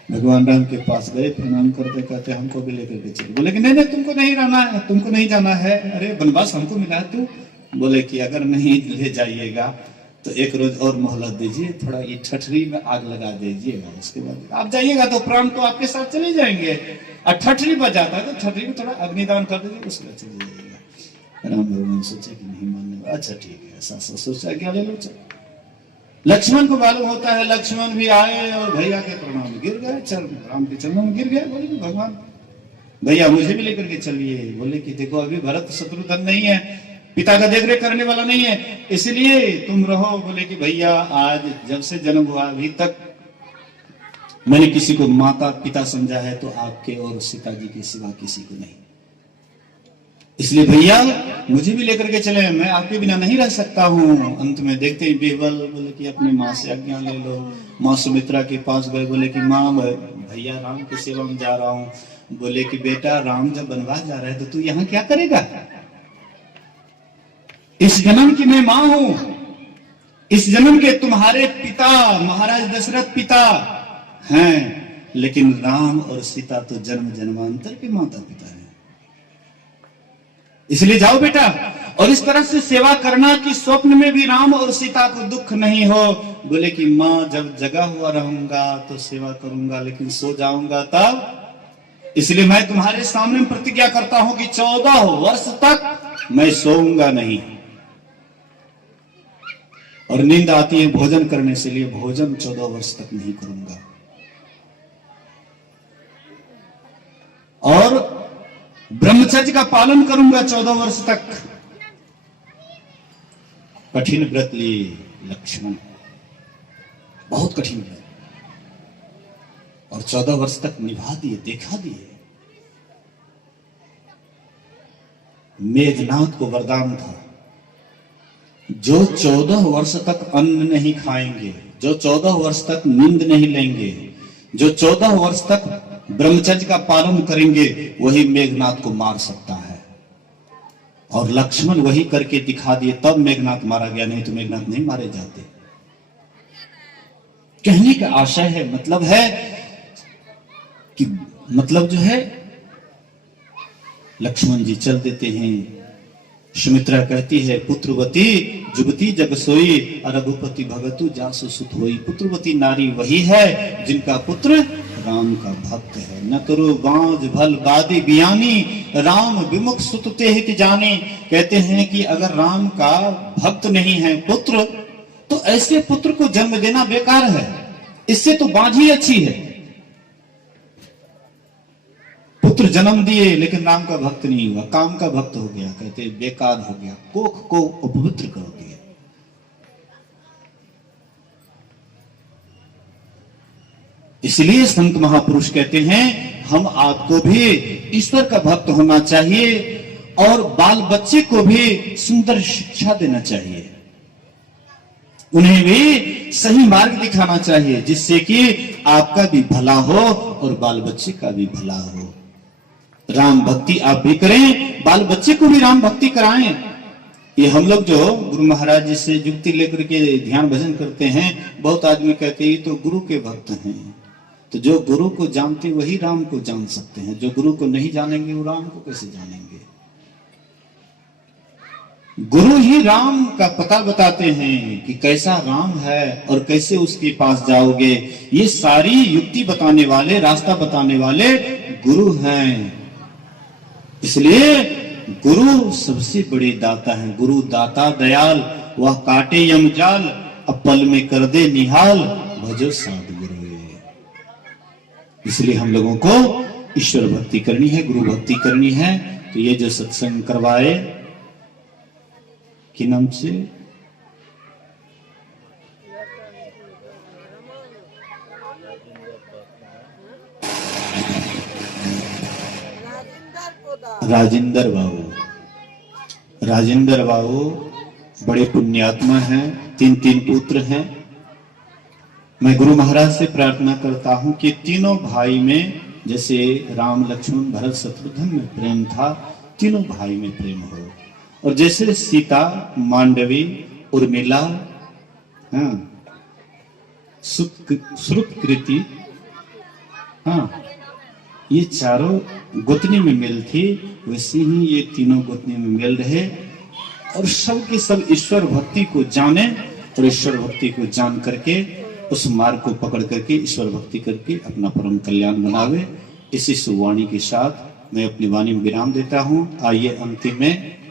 भगवान राम के पास गए, प्रणाम करते कहते हमको भी लेकर के चले। बोले कि नहीं नहीं तुमको नहीं रहना है, तुमको नहीं जाना है, अरे वनवास हमको मिला है। तू बोले कि अगर नहीं ले जाइएगा तो एक रोज और मोहलत दीजिए, थोड़ा ये ठठरी में आग लगा दीजिएगा, उसके बाद आप जाइएगा तो प्राण तो आपके साथ चले जाएंगे। और ठठरी बच जाता है तो ठठरी में थोड़ा अग्निदान कर दीजिए, उसके बाद चले जाइएगा। राम भगवान सोचे कि नहीं मानने, अच्छा ठीक है, ऐसा सोचा क्या ले लो चलो। लक्ष्मण को मालूम होता है, लक्ष्मण भी आए और भैया के प्रणाम गिर गए, चल राम के चरणों में गिर गए। बोले कि भगवान भैया मुझे भी लेकर के चलिए। बोले कि देखो अभी भरत शत्रुघ्न नहीं है, पिता का देखरेख करने वाला नहीं है, इसलिए तुम रहो। बोले कि भैया आज जब से जन्म हुआ अभी तक मैंने किसी को माता पिता समझा है तो आपके और सीता जी के सिवा किसी को नहीं, इसलिए भैया मुझे भी लेकर के चले, मैं आपके बिना नहीं रह सकता हूँ। अंत में देखते ही बीरबल बोले कि अपनी माँ से आज्ञा ले लो। माँ सुमित्रा के पास गए, बोले कि माँ भैया राम की सेवा में जा रहा हूँ। बोले कि बेटा राम जब बनवास जा रहा है तो तू यहाँ क्या करेगा, इस जन्म की मैं मां हूं, इस जन्म के तुम्हारे पिता महाराज दशरथ पिता हैं, लेकिन राम और सीता तो जन्म जन्मांतर के माता पिता हैं, इसलिए जाओ बेटा। और इस तरह से सेवा करना कि स्वप्न में भी राम और सीता को दुख नहीं हो। बोले कि मां जब जगा हुआ रहूंगा तो सेवा करूंगा, लेकिन सो जाऊंगा तब, इसलिए मैं तुम्हारे सामने प्रतिज्ञा करता हूं कि 14 वर्ष तक मैं सोऊंगा नहीं। और नींद आती है भोजन करने से लिए भोजन 14 वर्ष तक नहीं करूंगा, और ब्रह्मचर्य का पालन करूंगा 14 वर्ष तक। कठिन व्रत लिए लक्ष्मण, बहुत कठिन व्रत, और 14 वर्ष तक निभा दिए, देखा दिए। मेघनाथ को वरदान था, जो 14 वर्ष तक अन्न नहीं खाएंगे, जो 14 वर्ष तक नींद नहीं लेंगे, जो 14 वर्ष तक ब्रह्मचर्य का पालन करेंगे, वही मेघनाथ को मार सकता है। और लक्ष्मण वही करके दिखा दिए, तब मेघनाथ मारा गया, नहीं तो मेघनाथ नहीं मारे जाते। कहने का आशय है, मतलब है कि मतलब जो है, लक्ष्मण जी चल देते हैं। सुमित्रा कहती है, पुत्रवती जुगती जग सोई, रघुपति भगतु जासु सुत होई। पुत्रवती नारी वही है जिनका पुत्र राम का भक्त है। न करो बांझ भल बादी बियानी, राम विमुख सुत तेहित जाने। कहते हैं कि अगर राम का भक्त नहीं है पुत्र, तो ऐसे पुत्र को जन्म देना बेकार है, इससे तो बांझ ही अच्छी है। पुत्र जन्म दिए लेकिन राम का भक्त नहीं हुआ, काम का भक्त हो गया, कहते बेकार हो गया, कोख को अपवित्र कर दिया। इसलिए संत महापुरुष कहते हैं, हम आपको भी ईश्वर का भक्त होना चाहिए और बाल बच्चे को भी सुंदर शिक्षा देना चाहिए, उन्हें भी सही मार्ग दिखाना चाहिए, जिससे कि आपका भी भला हो और बाल बच्चे का भी भला हो। राम भक्ति आप भी करें, बाल बच्चे को भी राम भक्ति कराएं। ये हम लोग जो गुरु महाराज जी से युक्ति लेकर के ध्यान भजन करते हैं, बहुत आदमी कहते हैं तो गुरु के भक्त हैं। तो जो गुरु को जानते वही राम को जान सकते हैं, जो गुरु को नहीं जानेंगे वो राम को कैसे जानेंगे। गुरु ही राम का पता बताते हैं कि कैसा राम है और कैसे उसके पास जाओगे। ये सारी युक्ति बताने वाले, रास्ता बताने वाले गुरु हैं। इसलिए गुरु सबसे बड़े दाता हैं। गुरु दाता दयाल, वह काटे यम जाल, अब पल में कर दे निहाल, भजो साध गुरु। इसलिए हम लोगों को ईश्वर भक्ति करनी है, गुरु भक्ति करनी है। तो ये जो सत्संग करवाए, कि नाम से राजेंद्र बाबू। राजेंद्र बाबू बड़े पुण्यात्मा हैं, 3 पुत्र हैं। मैं गुरु महाराज से प्रार्थना करता हूं कि तीनों भाई में, जैसे राम लक्ष्मण भरत शत्रुघ्न में प्रेम था, तीनों भाई में प्रेम हो। और जैसे सीता, मांडवी, उर्मिला, श्रुतकृति, ये चारों गोतनी में मेल थी, वैसे ही ये तीनों गोतनी में मेल रहे और सब के सब ईश्वर भक्ति को जाने और ईश्वर भक्ति को जान करके उस मार्ग को पकड़ करके ईश्वर भक्ति करके अपना परम कल्याण बनावे। इसी सुवाणी के साथ मैं अपनी वाणी में विराम देता हूं। आइए अंतिम में